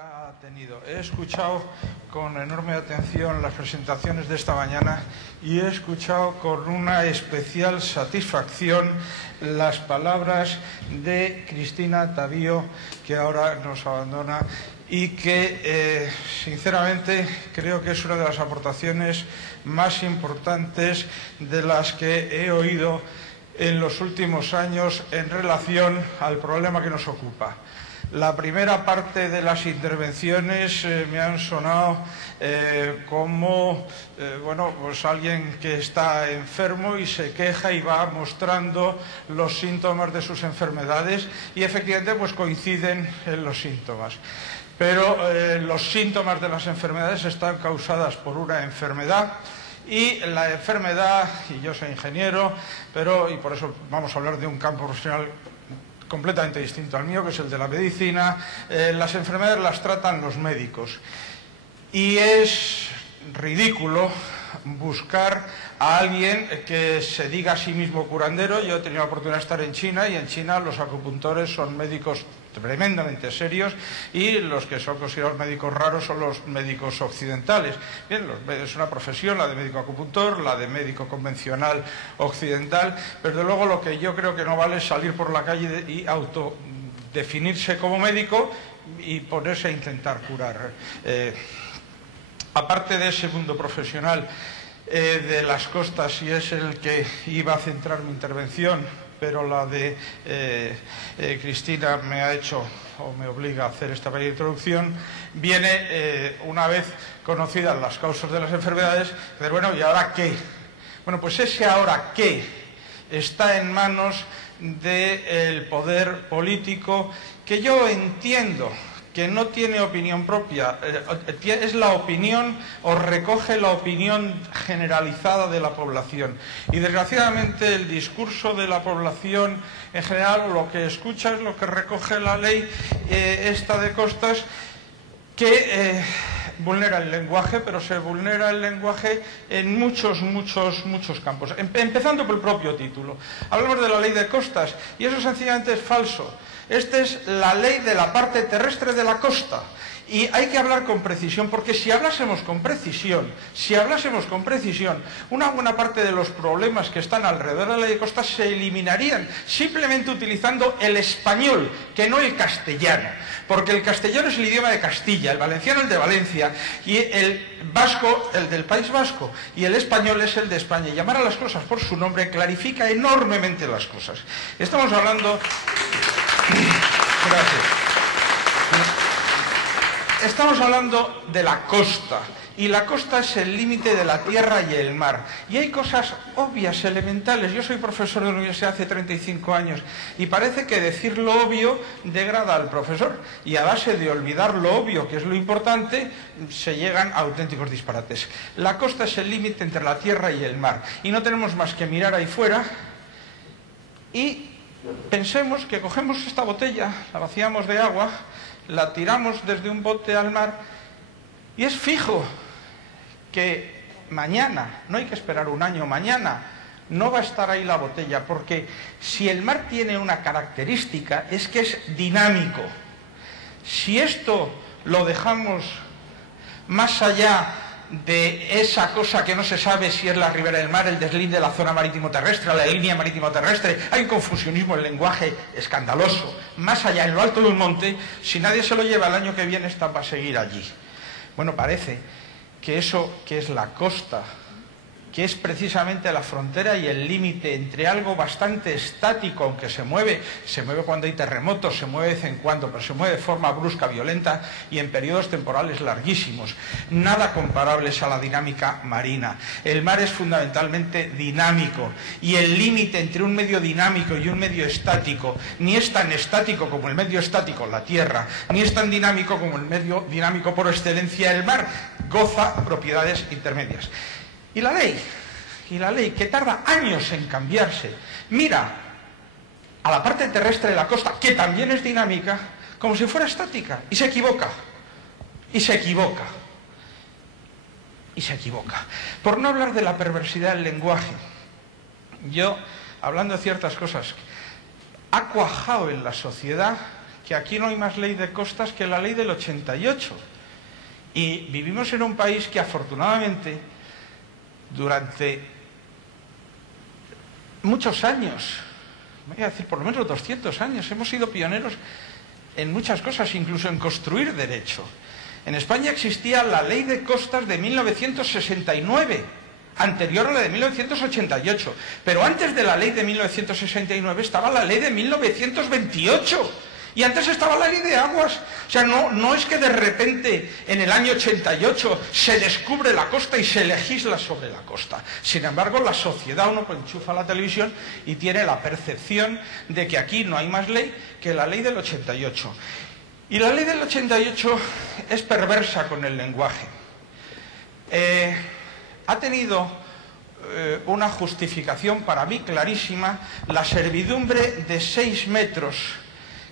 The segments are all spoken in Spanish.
ha tenido. He escuchado con enorme atención las presentaciones de esta mañana y he escuchado con una especial satisfacción las palabras de Cristina Tavío, que ahora nos abandona y que, sinceramente, creo que es una de las aportaciones más importantes de las que he oído en los últimos años en relación al problema que nos ocupa. La primera parte de las intervenciones me han sonado como pues alguien que está enfermo y se queja y va mostrando los síntomas de sus enfermedades y efectivamente pues coinciden en los síntomas. Pero los síntomas de las enfermedades están causadas por una enfermedad. Y la enfermedad, y yo soy ingeniero, y por eso vamos a hablar de un campo profesional completamente distinto al mío, que es el de la medicina, las enfermedades las tratan los médicos. Y es ridículo buscar a alguien que se diga a sí mismo curandero. Yo he tenido la oportunidad de estar en China y en China los acupuntores son médicos tremendamente serios y los que son considerados médicos raros son los médicos occidentales. Bien, es una profesión, la de médico acupuntor, la de médico convencional occidental, pero de luego lo que yo creo que no vale es salir por la calle y autodefinirse como médico y ponerse a intentar curar. Aparte de ese mundo profesional de las costas, y es el que iba a centrar mi intervención, pero la de Cristina me ha hecho o me obliga a hacer esta pequeña introducción, viene una vez conocidas las causas de las enfermedades, de bueno, ¿y ahora qué? Bueno, pues ese ahora qué está en manos del poder político, que yo entiendo que no tiene opinión propia, es la opinión o recoge la opinión generalizada de la población. Y desgraciadamente el discurso de la población en general lo que escucha es lo que recoge la ley esta de costas, que vulnera el lenguaje, pero se vulnera el lenguaje en muchos campos. Empezando por el propio título. Hablamos de la ley de costas y eso sencillamente es falso. Esta es la ley de la parte terrestre de la costa. Y hay que hablar con precisión, porque si hablásemos con precisión, una buena parte de los problemas que están alrededor de la ley de costas se eliminarían simplemente utilizando el español, que no el castellano. Porque el castellano es el idioma de Castilla, el valenciano el de Valencia, y el vasco el del País Vasco, y el español es el de España. Y llamar a las cosas por su nombre clarifica enormemente las cosas. Estamos hablando... Gracias. Estamos hablando de la costa, y la costa es el límite de la tierra y el mar. Y hay cosas obvias, elementales. Yo soy profesor de la universidad hace 35 años, y parece que decir lo obvio degrada al profesor. Y a base de olvidar lo obvio, que es lo importante, se llegan a auténticos disparates. La costa es el límite entre la tierra y el mar. Y no tenemos más que mirar ahí fuera y... pensemos que cogemos esta botella, la vaciamos de agua, la tiramos desde un bote al mar y es fijo que mañana, no hay que esperar un año, mañana no va a estar ahí la botella, porque si el mar tiene una característica es que es dinámico. Si esto lo dejamos más allá de esa cosa que no se sabe si es la ribera del mar, el deslinde de la zona marítimo-terrestre, la línea marítimo-terrestre, hay un confusionismo en lenguaje escandaloso. Más allá, en lo alto de un monte, si nadie se lo lleva el año que viene, esta va a seguir allí. Bueno, parece que eso que es la costa, que es precisamente la frontera y el límite entre algo bastante estático, aunque se mueve cuando hay terremotos, se mueve de vez en cuando, pero se mueve de forma brusca, violenta y en periodos temporales larguísimos. Nada comparables a la dinámica marina. El mar es fundamentalmente dinámico, y el límite entre un medio dinámico y un medio estático ni es tan estático como el medio estático, la tierra, ni es tan dinámico como el medio dinámico por excelencia, el mar. Goza propiedades intermedias. Y la ley, que tarda años en cambiarse, mira a la parte terrestre de la costa, que también es dinámica, como si fuera estática, y se equivoca. Por no hablar de la perversidad del lenguaje, yo, hablando de ciertas cosas, ha cuajado en la sociedad que que aquí no hay más ley de costas que la ley del 88. Y vivimos en un país que afortunadamente durante muchos años, voy a decir por lo menos 200 años, hemos sido pioneros en muchas cosas, incluso en construir derecho. En España existía la ley de costas de 1969, anterior a la de 1988, pero antes de la ley de 1969 estaba la ley de 1928. Y antes estaba la ley de aguas. O sea, no es que de repente en el año 88 se descubre la costa y se legisla sobre la costa. Sin embargo, la sociedad, uno pues enchufa la televisión y tiene la percepción de que aquí no hay más ley que la ley del 88. Y la ley del 88 es perversa con el lenguaje. Ha tenido una justificación para mí clarísima, la servidumbre de 6 metros,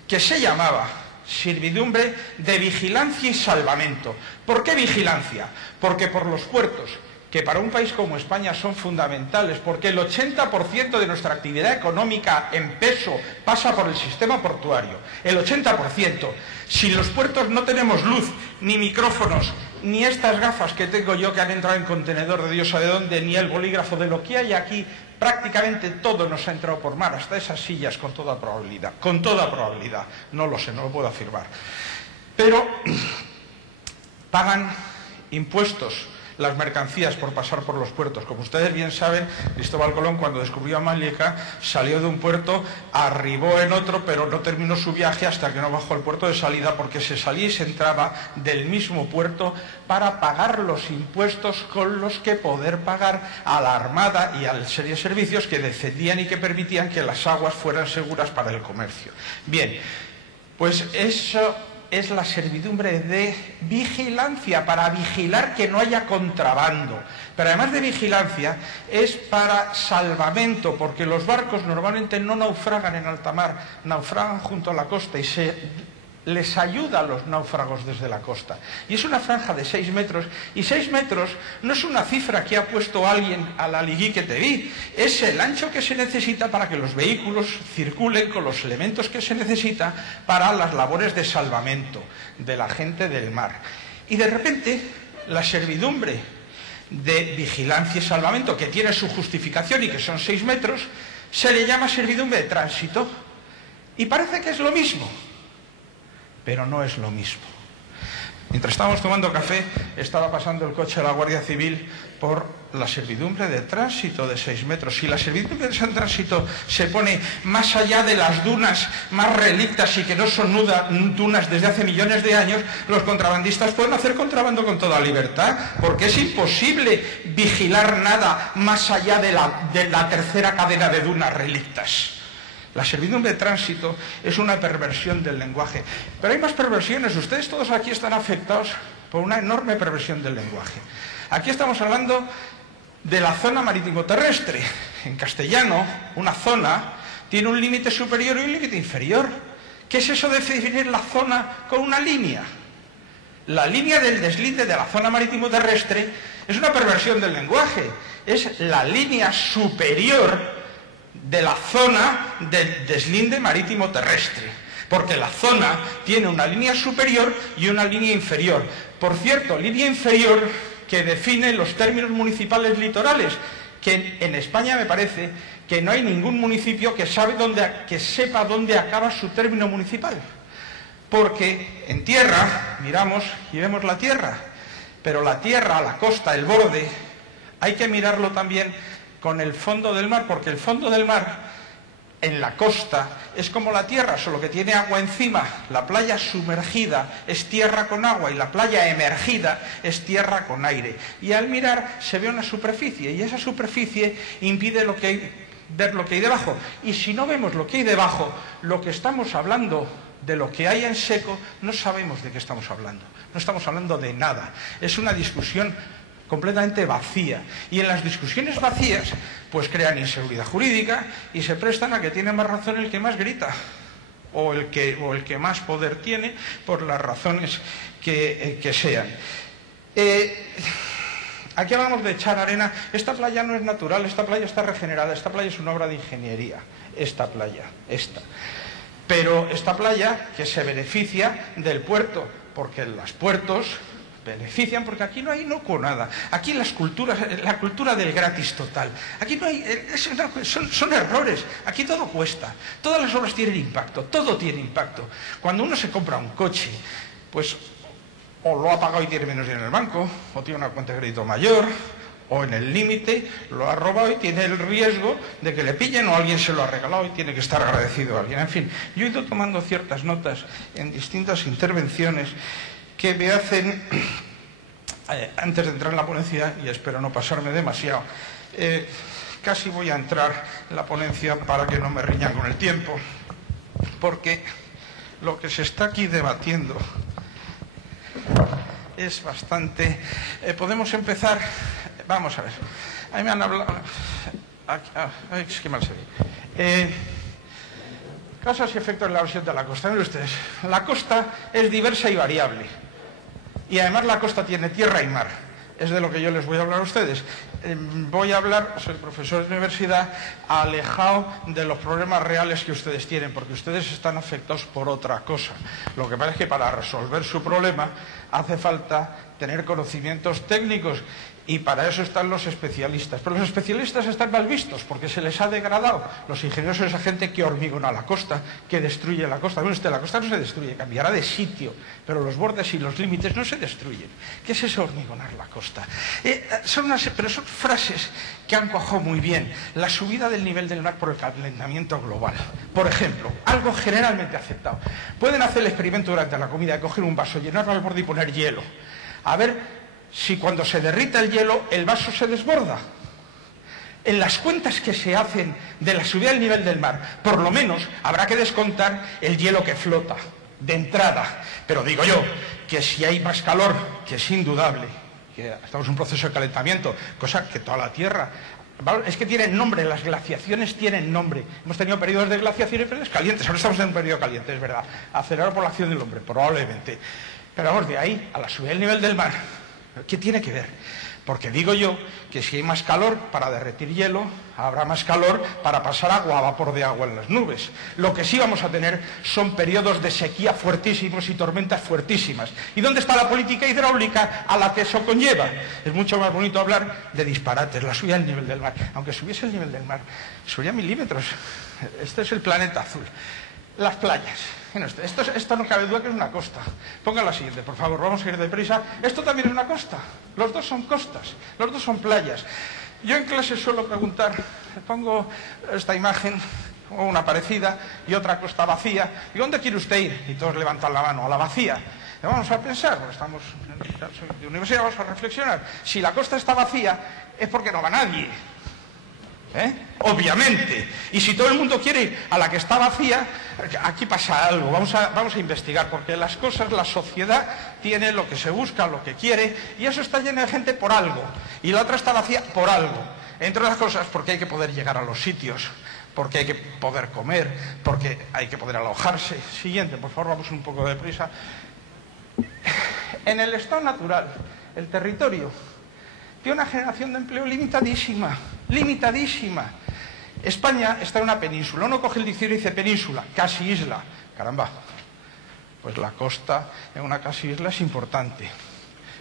que se llamaba servidumbre de vigilancia y salvamento. ¿Por qué vigilancia? Porque por los puertos, que para un país como España son fundamentales, porque el 80% de nuestra actividad económica en peso pasa por el sistema portuario, el 80%. Si los puertos no tenemos luz, ni micrófonos, ni estas gafas que tengo yo que han entrado en contenedor de Dios sabe dónde, ni el bolígrafo de lo que hay aquí, prácticamente todo nos ha entrado por mar, hasta esas sillas con toda probabilidad. Con toda probabilidad. No lo sé, no lo puedo afirmar. Pero pagan impuestos las mercancías por pasar por los puertos. Como ustedes bien saben, Cristóbal Colón, cuando descubrió América, salió de un puerto, arribó en otro, pero no terminó su viaje hasta que no bajó al puerto de salida, porque se salía y se entraba del mismo puerto para pagar los impuestos con los que poder pagar a la Armada y a la serie de servicios que defendían y que permitían que las aguas fueran seguras para el comercio. Bien, pues eso es la servidumbre de vigilancia, para vigilar que no haya contrabando. Pero además de vigilancia, es para salvamento, porque los barcos normalmente no naufragan en alta mar, naufragan junto a la costa y les ayuda a los náufragos desde la costa. Y es una franja de 6 metros, y 6 metros no es una cifra que ha puesto alguien a la ligui que te vi, es el ancho que se necesita para que los vehículos circulen con los elementos que se necesita para las labores de salvamento de la gente del mar. Y de repente, la servidumbre de vigilancia y salvamento, que tiene su justificación y que son 6 metros, se le llama servidumbre de tránsito. Y parece que es lo mismo, pero no es lo mismo. Mientras estábamos tomando café, estaba pasando el coche de la Guardia Civil por la servidumbre de tránsito de 6 metros. Si la servidumbre de tránsito se pone más allá de las dunas más relictas y que no son dunas desde hace millones de años, los contrabandistas pueden hacer contrabando con toda libertad, porque es imposible vigilar nada más allá de la tercera cadena de dunas relictas. La servidumbre de tránsito es una perversión del lenguaje. Pero hay más perversiones. Ustedes todos aquí están afectados por una enorme perversión del lenguaje. Aquí estamos hablando de la zona marítimo-terrestre. En castellano, una zona tiene un límite superior y un límite inferior. ¿Qué es eso de definir la zona con una línea? La línea del deslinde de la zona marítimo-terrestre es una perversión del lenguaje. Es la línea superior de la zona del deslinde marítimo terrestre, porque la zona tiene una línea superior y una línea inferior. Por cierto, línea inferior que define los términos municipales litorales, que en España me parece que no hay ningún municipio que sepa dónde acaba su término municipal. Porque en tierra miramos y vemos la tierra, pero la tierra, la costa, el borde, hay que mirarlo también con el fondo del mar, porque el fondo del mar en la costa es como la tierra, solo que tiene agua encima. La playa sumergida es tierra con agua y la playa emergida es tierra con aire. Y al mirar se ve una superficie, y esa superficie impide ver lo que hay debajo. Y si no vemos lo que hay debajo, lo que estamos hablando de lo que hay en seco, no sabemos de qué estamos hablando. No estamos hablando de nada. Es una discusión completamente vacía. Y en las discusiones vacías, pues crean inseguridad jurídica y se prestan a que tiene más razón el que más grita, o el que más poder tiene, por las razones que sean. Aquí hablamos de echar arena. Esta playa no es natural, esta playa está regenerada, esta playa es una obra de ingeniería, esta playa, esta. Pero esta playa que se beneficia del puerto, porque los puertos benefician, porque aquí no hay inocuo nada. Aquí la cultura del gratis total. Aquí no hay, son errores. Aquí todo cuesta. Todas las obras tienen impacto, todo tiene impacto. Cuando uno se compra un coche, pues o lo ha pagado y tiene menos dinero en el banco, o tiene una cuenta de crédito mayor, o en el límite lo ha robado y tiene el riesgo de que le pillen, o alguien se lo ha regalado y tiene que estar agradecido a alguien. En fin, yo he ido tomando ciertas notas en distintas intervenciones que me hacen, antes de entrar en la ponencia, y espero no pasarme demasiado, casi voy a entrar en la ponencia para que no me riñan con el tiempo, porque lo que se está aquí debatiendo es bastante... podemos empezar... Vamos a ver. A mí me han hablado... es que mal se ve. Causas y efectos de la erosión de la costa. Miren ustedes, la costa es diversa y variable. Y además la costa tiene tierra y mar. Es de lo que yo les voy a hablar a ustedes. Voy a hablar, soy profesor de universidad, alejado de los problemas reales que ustedes tienen, porque ustedes están afectados por otra cosa. Lo que pasa es que para resolver su problema hace falta tener conocimientos técnicos, y para eso están los especialistas. Pero los especialistas están mal vistos porque se les ha degradado. Los ingenieros son esa gente que hormigona la costa, que destruye la costa. Bueno, la costa no se destruye, cambiará de sitio, pero los bordes y los límites no se destruyen. ¿Qué es eso, hormigonar la costa? Pero son frases que han cuajado muy bien. La subida del nivel del mar por el calentamiento global. Por ejemplo, algo generalmente aceptado. Pueden hacer el experimento durante la comida de coger un vaso, llenarlo al borde y poner hielo. A ver si cuando se derrita el hielo, el vaso se desborda. En las cuentas que se hacen de la subida del nivel del mar, por lo menos habrá que descontar el hielo que flota, de entrada. Pero digo yo, que si hay más calor, que es indudable, que estamos en un proceso de calentamiento, cosa que toda la Tierra... Es que tienen nombre, las glaciaciones tienen nombre. Hemos tenido periodos de glaciación y periodos calientes. Ahora estamos en un periodo caliente, es verdad. Acelerado por la acción del hombre, probablemente. Pero vamos, de ahí a la subida del nivel del mar, ¿qué tiene que ver? Porque digo yo que si hay más calor para derretir hielo, habrá más calor para pasar agua a vapor de agua en las nubes. Lo que sí vamos a tener son periodos de sequía fuertísimos y tormentas fuertísimas. ¿Y dónde está la política hidráulica a la que eso conlleva? Es mucho más bonito hablar de disparates, la subida del nivel del mar. Aunque subiese el nivel del mar, subiría milímetros. Este es el planeta azul. Las playas. Esto no cabe duda que es una costa. Pongan la siguiente, por favor, vamos a ir deprisa. Esto también es una costa. Los dos son costas, los dos son playas. Yo en clase suelo preguntar, pongo esta imagen, o una parecida, y otra costa vacía. ¿Y dónde quiere usted ir? Y todos levantan la mano, a la vacía. Y vamos a pensar, porque estamos de universidad, vamos a reflexionar. Si la costa está vacía, es porque no va nadie. Obviamente. Y si todo el mundo quiere ir a la que está vacía, aquí pasa algo. Vamos a investigar, porque las cosas, la sociedad tiene lo que se busca, lo que quiere, y eso está lleno de gente por algo, y la otra está vacía por algo. Entre otras cosas, porque hay que poder llegar a los sitios, porque hay que poder comer, porque hay que poder alojarse. Siguiente, por favor, vamos un poco deprisa. En el estado natural, el territorio tiene una generación de empleo limitadísima, limitadísima. España está en una península. Uno coge el diccionario y dice península, casi isla. Caramba, pues la costa en una casi isla es importante.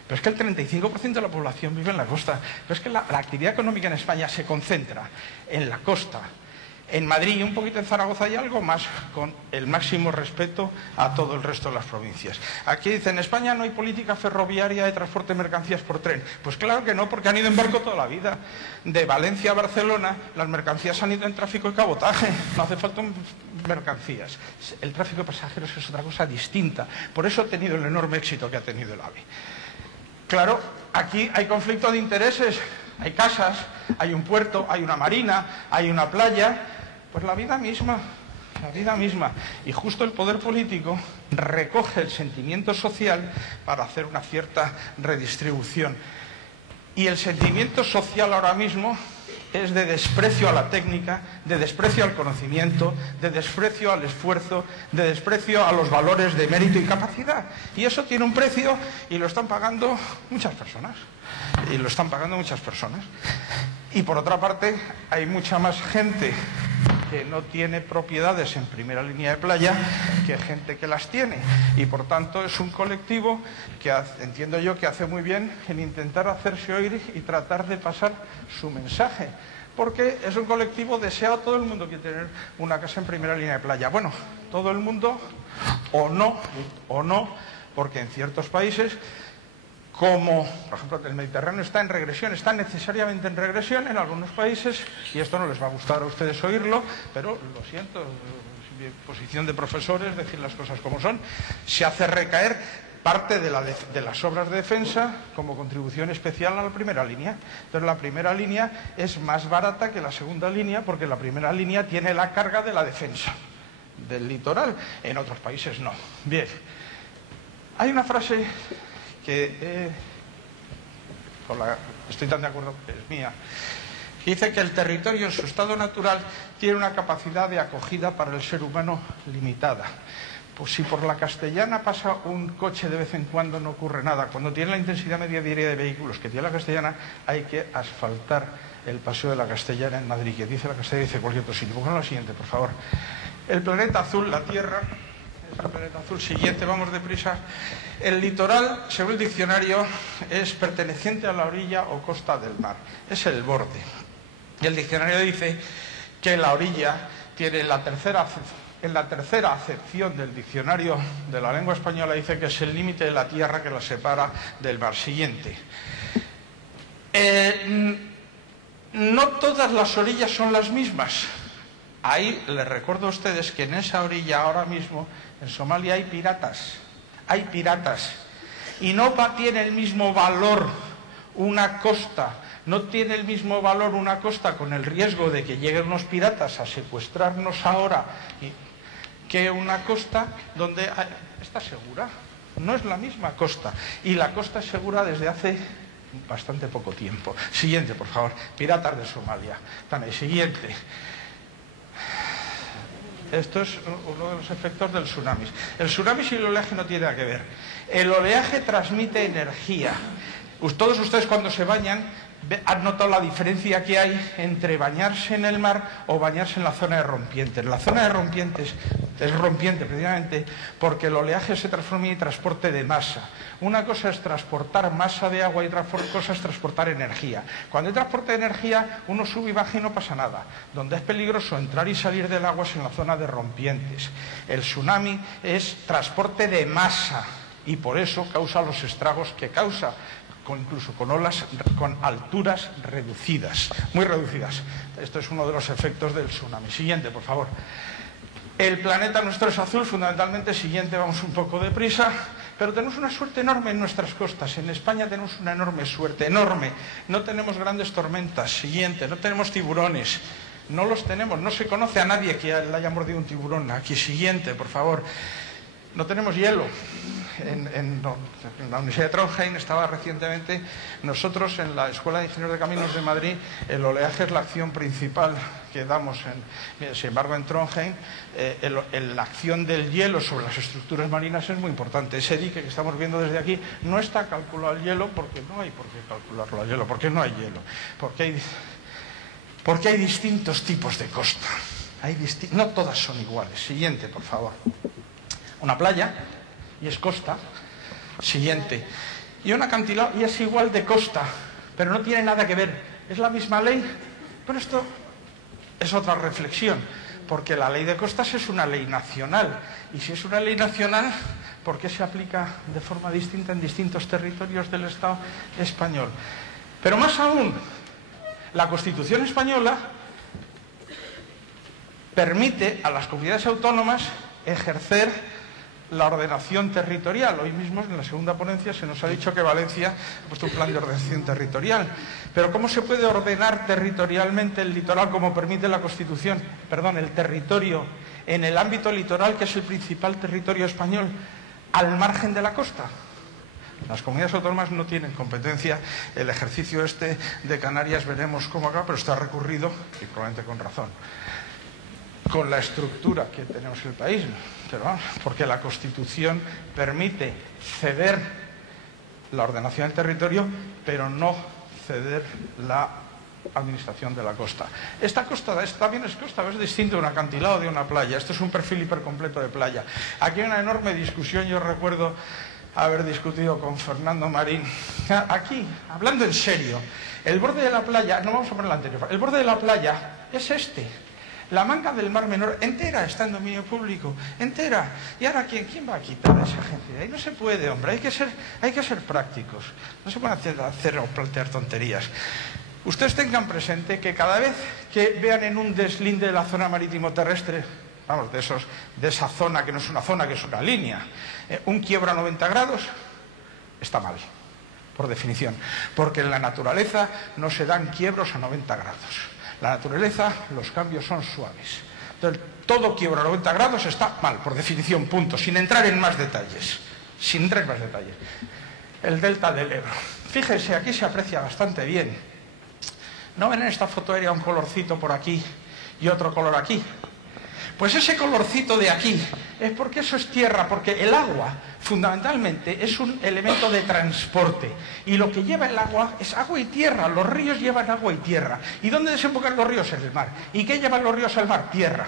Pero es que el 35% de la población vive en la costa. Pero es que la actividad económica en España se concentra en la costa. En Madrid y un poquito en Zaragoza y algo más, con el máximo respeto a todo el resto de las provincias. Aquí dicen, en España no hay política ferroviaria de transporte de mercancías por tren. Pues claro que no, porque han ido en barco toda la vida. De Valencia a Barcelona, las mercancías han ido en tráfico y cabotaje. No hace falta mercancías. El tráfico de pasajeros es otra cosa distinta. Por eso ha tenido el enorme éxito que ha tenido el AVE. Claro, aquí hay conflicto de intereses. Hay casas, hay un puerto, hay una marina, hay una playa. Pues la vida misma, la vida misma. Y justo el poder político recoge el sentimiento social para hacer una cierta redistribución. Y el sentimiento social ahora mismo es de desprecio a la técnica, de desprecio al conocimiento, de desprecio al esfuerzo, de desprecio a los valores de mérito y capacidad. Y eso tiene un precio y lo están pagando muchas personas. Y lo están pagando muchas personas. Y por otra parte, hay mucha más gente que no tiene propiedades en primera línea de playa que gente que las tiene. Y por tanto es un colectivo que entiendo yo que hace muy bien en intentar hacerse oír y tratar de pasar su mensaje. Porque es un colectivo deseado, todo el mundo quiere tener una casa en primera línea de playa. Bueno, todo el mundo o no, porque en ciertos países, como por ejemplo el Mediterráneo está en regresión, está necesariamente en regresión en algunos países, y esto no les va a gustar a ustedes oírlo, pero lo siento, mi posición de profesores, decir las cosas como son, se hace recaer parte de las obras de defensa como contribución especial a la primera línea. Entonces la primera línea es más barata que la segunda línea porque la primera línea tiene la carga de la defensa del litoral, en otros países no. Bien, hay una frase que estoy tan de acuerdo que es mía, que dice que el territorio en su estado natural tiene una capacidad de acogida para el ser humano limitada. Pues si por la Castellana pasa un coche de vez en cuando no ocurre nada. Cuando tiene la intensidad media diaria de vehículos que tiene la Castellana, hay que asfaltar el paseo de la Castellana en Madrid. Que dice la Castellana, dice cualquier otro sitio. Pongan lo siguiente, por favor. El planeta azul, la Tierra, es el planeta azul. Siguiente, vamos deprisa. El litoral, según el diccionario, es perteneciente a la orilla o costa del mar. Es el borde. Y el diccionario dice que la orilla tiene en la tercera acepción del diccionario de la lengua española dice que es el límite de la tierra que la separa del mar. Siguiente. No todas las orillas son las mismas. Ahí les recuerdo a ustedes que en esa orilla ahora mismo, en Somalia, hay piratas. Hay piratas. Y no tiene el mismo valor una costa. No tiene el mismo valor una costa con el riesgo de que lleguen unos piratas a secuestrarnos ahora que una costa donde está segura. No es la misma costa. Y la costa es segura desde hace bastante poco tiempo. Siguiente, por favor. Piratas de Somalia. También, siguiente. Esto es uno de los efectos del tsunami. El tsunami y el oleaje no tiene nada que ver. El oleaje transmite energía. Todos ustedes cuando se bañan han notado la diferencia que hay entre bañarse en el mar o bañarse en la zona de rompientes. La zona de rompientes es rompiente precisamente porque el oleaje se transforma en transporte de masa. Una cosa es transportar masa de agua y otra cosa es transportar energía. Cuando hay transporte de energía, uno sube y baja y no pasa nada. Donde es peligroso entrar y salir del agua es en la zona de rompientes. El tsunami es transporte de masa y por eso causa los estragos que causa. Incluso con olas con alturas reducidas, muy reducidas. Esto es uno de los efectos del tsunami. Siguiente, por favor. El planeta nuestro es azul, fundamentalmente. Siguiente, vamos un poco deprisa. Pero tenemos una suerte enorme en nuestras costas. En España tenemos una enorme suerte, enorme. No tenemos grandes tormentas. Siguiente, no tenemos tiburones. No los tenemos, no se conoce a nadie que le haya mordido un tiburón. Aquí, siguiente, por favor. No tenemos hielo. En la Universidad de Trondheim estaba recientemente, nosotros en la Escuela de Ingenieros de Caminos de Madrid, el oleaje es la acción principal que damos. Sin embargo, en Trondheim, la acción del hielo sobre las estructuras marinas es muy importante. Ese dique que estamos viendo desde aquí no está calculado el hielo porque no hay por qué calcularlo al hielo. ¿Por qué no hay hielo? Porque hay distintos tipos de costa. No todas son iguales. Siguiente, por favor. Una playa y es costa. Siguiente. Y un acantilado y es igual de costa, pero no tiene nada que ver. Es la misma ley, pero esto es otra reflexión, porque la ley de costas es una ley nacional. Y si es una ley nacional, ¿por qué se aplica de forma distinta en distintos territorios del Estado español? Pero más aún, la Constitución española permite a las comunidades autónomas ejercer la ordenación territorial. Hoy mismo en la segunda ponencia se nos ha dicho que Valencia ha puesto un plan de ordenación territorial. Pero ¿cómo se puede ordenar territorialmente el litoral como permite la Constitución? Perdón, el territorio en el ámbito litoral, que es el principal territorio español, al margen de la costa. Las comunidades autónomas no tienen competencia. El ejercicio este de Canarias veremos cómo acá, pero está recurrido, y probablemente con razón, con la estructura que tenemos en el país, pero porque la Constitución permite ceder la ordenación del territorio, pero no ceder la administración de la costa. Esta costa también es costa, es distinto de un acantilado de una playa. Esto es un perfil hipercompleto de playa. Aquí hay una enorme discusión, yo recuerdo haber discutido con Fernando Marín. Aquí, hablando en serio, el borde de la playa, no vamos a poner la anterior, el borde de la playa es este. La manga del Mar Menor entera está en dominio público, entera. Y ahora, ¿quién va a quitar a esa gente de ahí? No se puede, hombre, hay que ser prácticos. No se pueden hacer o plantear tonterías. Ustedes tengan presente que cada vez que vean en un deslinde de la zona marítimo terrestre, vamos, de esa zona que no es una zona, que es una línea, un quiebro a 90 grados, está mal, por definición. Porque en la naturaleza no se dan quiebros a 90 grados. La naturaleza, los cambios son suaves. Entonces, todo quiebro a 90 grados está mal, por definición, punto, sin entrar en más detalles. Sin entrar en más detalles. El delta del Ebro. Fíjense, aquí se aprecia bastante bien. ¿No ven en esta foto aérea un colorcito por aquí y otro color aquí? Pues ese colorcito de aquí es porque eso es tierra, porque el agua fundamentalmente es un elemento de transporte y lo que lleva el agua es agua y tierra. Los ríos llevan agua y tierra. ¿Y dónde desembocan los ríos? En el mar. ¿Y qué llevan los ríos al mar? Tierra.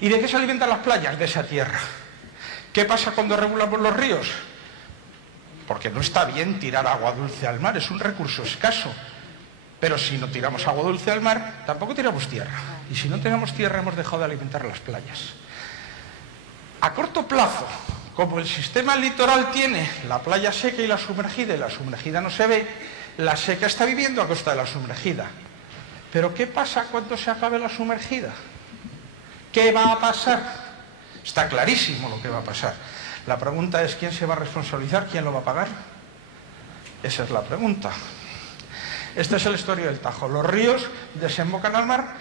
¿Y de qué se alimentan las playas? De esa tierra. ¿Qué pasa cuando regulamos los ríos? Porque no está bien tirar agua dulce al mar, es un recurso escaso. Pero si no tiramos agua dulce al mar, tampoco tiramos tierra. Y si no tenemos tierra, hemos dejado de alimentar las playas. A corto plazo, como el sistema litoral tiene la playa seca y la sumergida no se ve, la seca está viviendo a costa de la sumergida. Pero ¿qué pasa cuando se acabe la sumergida? ¿Qué va a pasar? Está clarísimo lo que va a pasar. La pregunta es ¿quién se va a responsabilizar? ¿Quién lo va a pagar? Esa es la pregunta. Este es el estuario del Tajo. Los ríos desembocan al mar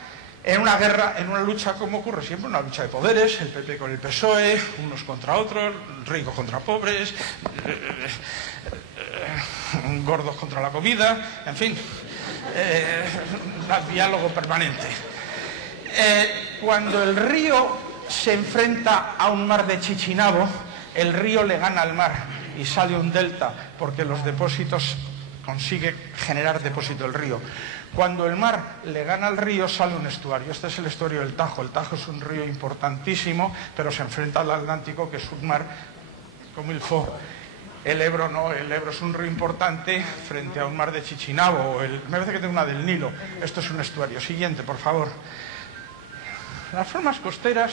en una guerra, en una lucha, como ocurre siempre, una lucha de poderes, el PP con el PSOE, unos contra otros, ricos contra pobres, gordos contra la comida, en fin, diálogo permanente. Cuando el río se enfrenta a un mar de Chichinabo, el río le gana al mar y sale un delta, porque los depósitos consigue generar depósito del río. Cuando el mar le gana al río, sale un estuario. Este es el estuario del Tajo. El Tajo es un río importantísimo, pero se enfrenta al Atlántico, que es un mar como el Fo. El Ebro no, el Ebro es un río importante frente a un mar de Chichinabo. Me parece que tengo una del Nilo. Esto es un estuario. Siguiente, por favor. Las formas costeras,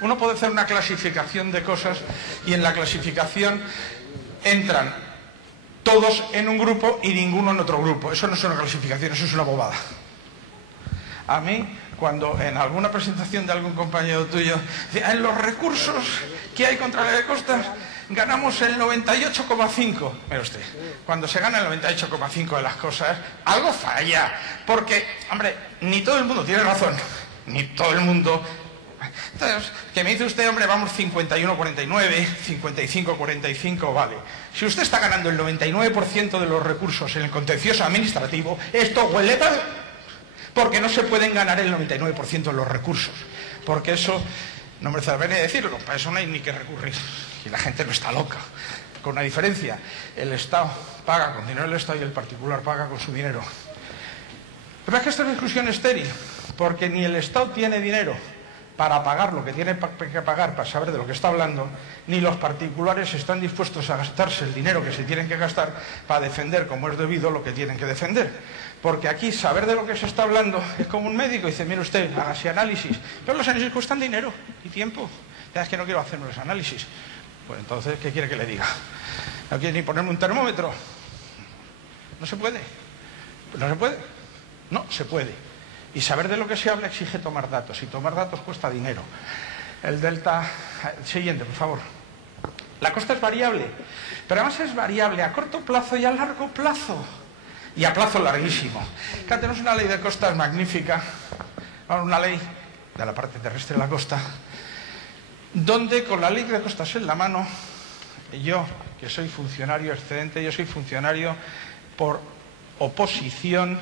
uno puede hacer una clasificación de cosas y en la clasificación entran todos en un grupo y ninguno en otro grupo. Eso no es una clasificación, eso es una bobada. A mí, cuando en alguna presentación de algún compañero tuyo decía, en los recursos que hay contra la de costas ganamos el 98,5. Mire usted, cuando se gana el 98,5 de las cosas, algo falla. Porque, hombre, ni todo el mundo tiene razón, ni todo el mundo. Entonces, que me dice usted, hombre, vamos 51-49, 55-45, vale. Si usted está ganando el 99% de los recursos en el contencioso administrativo, esto huele mal, porque no se pueden ganar el 99% de los recursos. Porque eso, no merece la pena decirlo, para eso no hay ni que recurrir. Y la gente no está loca. Con una diferencia, el Estado paga con dinero del Estado y el particular paga con su dinero. Pero es que esta es una discusión estéril, porque ni el Estado tiene dinero para pagar lo que tiene que pagar, para saber de lo que está hablando, ni los particulares están dispuestos a gastarse el dinero que se tienen que gastar para defender como es debido lo que tienen que defender. Porque aquí saber de lo que se está hablando es como un médico, dice, mire usted, hágase análisis, pero los análisis cuestan dinero y tiempo. Ya es que no quiero hacerme los análisis. Pues entonces, ¿qué quiere que le diga? ¿No quiere ni ponerme un termómetro? No se puede. ¿No se puede? No, se puede. Y saber de lo que se habla exige tomar datos, y tomar datos cuesta dinero. El delta... Siguiente, por favor. La costa es variable, pero además es variable a corto plazo y a largo plazo. Y a plazo larguísimo. Acá tenemos una ley de costas magnífica, una ley de la parte terrestre de la costa, donde con la ley de costas en la mano, yo, que soy funcionario excedente, yo soy funcionario por oposición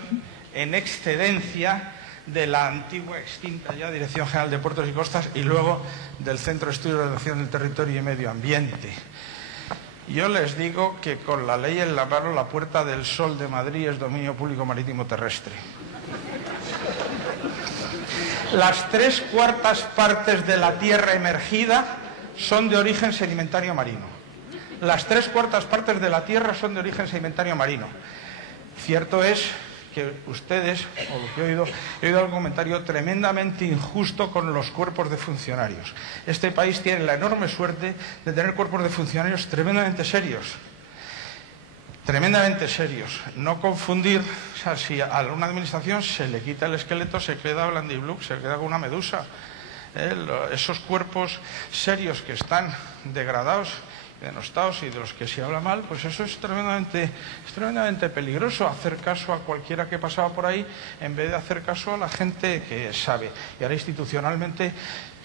en excedencia de la antigua extinta ya Dirección General de Puertos y Costas y luego del Centro de Estudio de Ordenación del Territorio y Medio Ambiente. Yo les digo que con la ley en la mano la Puerta del Sol de Madrid es dominio público marítimo terrestre. Las 3/4 partes de la tierra emergida son de origen sedimentario marino. Las 3/4 partes de la tierra son de origen sedimentario marino. Cierto es que ustedes, o lo que he oído un comentario tremendamente injusto con los cuerpos de funcionarios. Este país tiene la enorme suerte de tener cuerpos de funcionarios tremendamente serios. Tremendamente serios. No confundir, o sea, si a una administración se le quita el esqueleto, se queda blandiblue, se queda con una medusa. Esos cuerpos serios que están degradados, denostados y de los que se habla mal, pues eso es tremendamente peligroso, hacer caso a cualquiera que pasaba por ahí en vez de hacer caso a la gente que sabe. Y ahora institucionalmente,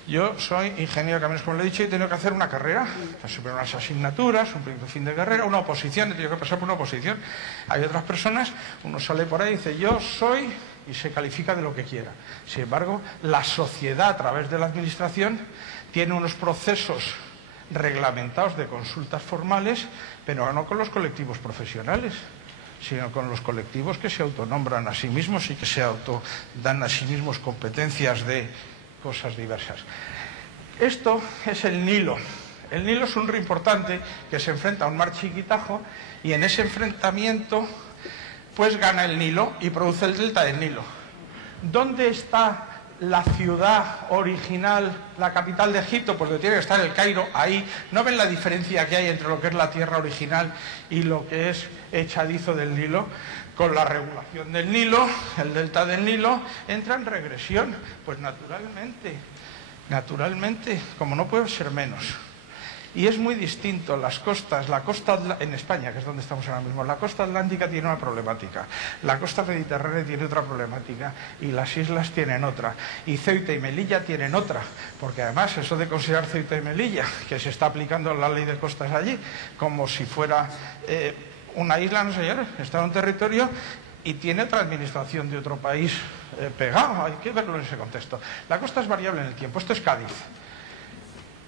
yo soy ingeniero de caminos, como le he dicho, y he tenido que hacer una carrera, superar unas asignaturas, un proyecto de fin de carrera, una oposición, he tenido que pasar por una oposición. Hay otras personas, uno sale por ahí y dice, yo soy, y se califica de lo que quiera. Sin embargo, la sociedad, a través de la administración, tiene unos procesos reglamentados de consultas formales, pero no con los colectivos profesionales, sino con los colectivos que se autonombran a sí mismos y que se dan a sí mismos competencias de cosas diversas. Esto es el Nilo. El Nilo es un río importante que se enfrenta a un mar chiquitajo y en ese enfrentamiento pues gana el Nilo y produce el delta del Nilo. ¿Dónde está la ciudad original, la capital de Egipto? Pues donde tiene que estar el Cairo, ahí. ¿No ven la diferencia que hay entre lo que es la tierra original y lo que es echadizo del Nilo? Con la regulación del Nilo, el delta del Nilo entra en regresión. Pues naturalmente, como no puede ser menos. Y es muy distinto las costas, la costa en España, que es donde estamos ahora mismo, la costa atlántica tiene una problemática, la costa mediterránea tiene otra problemática y las islas tienen otra, y Ceuta y Melilla tienen otra, porque además eso de considerar Ceuta y Melilla, que se está aplicando la ley de costas allí, como si fuera una isla, no señores, está en un territorio y tiene otra administración de otro país pegado, hay que verlo en ese contexto. La costa es variable en el tiempo, esto es Cádiz.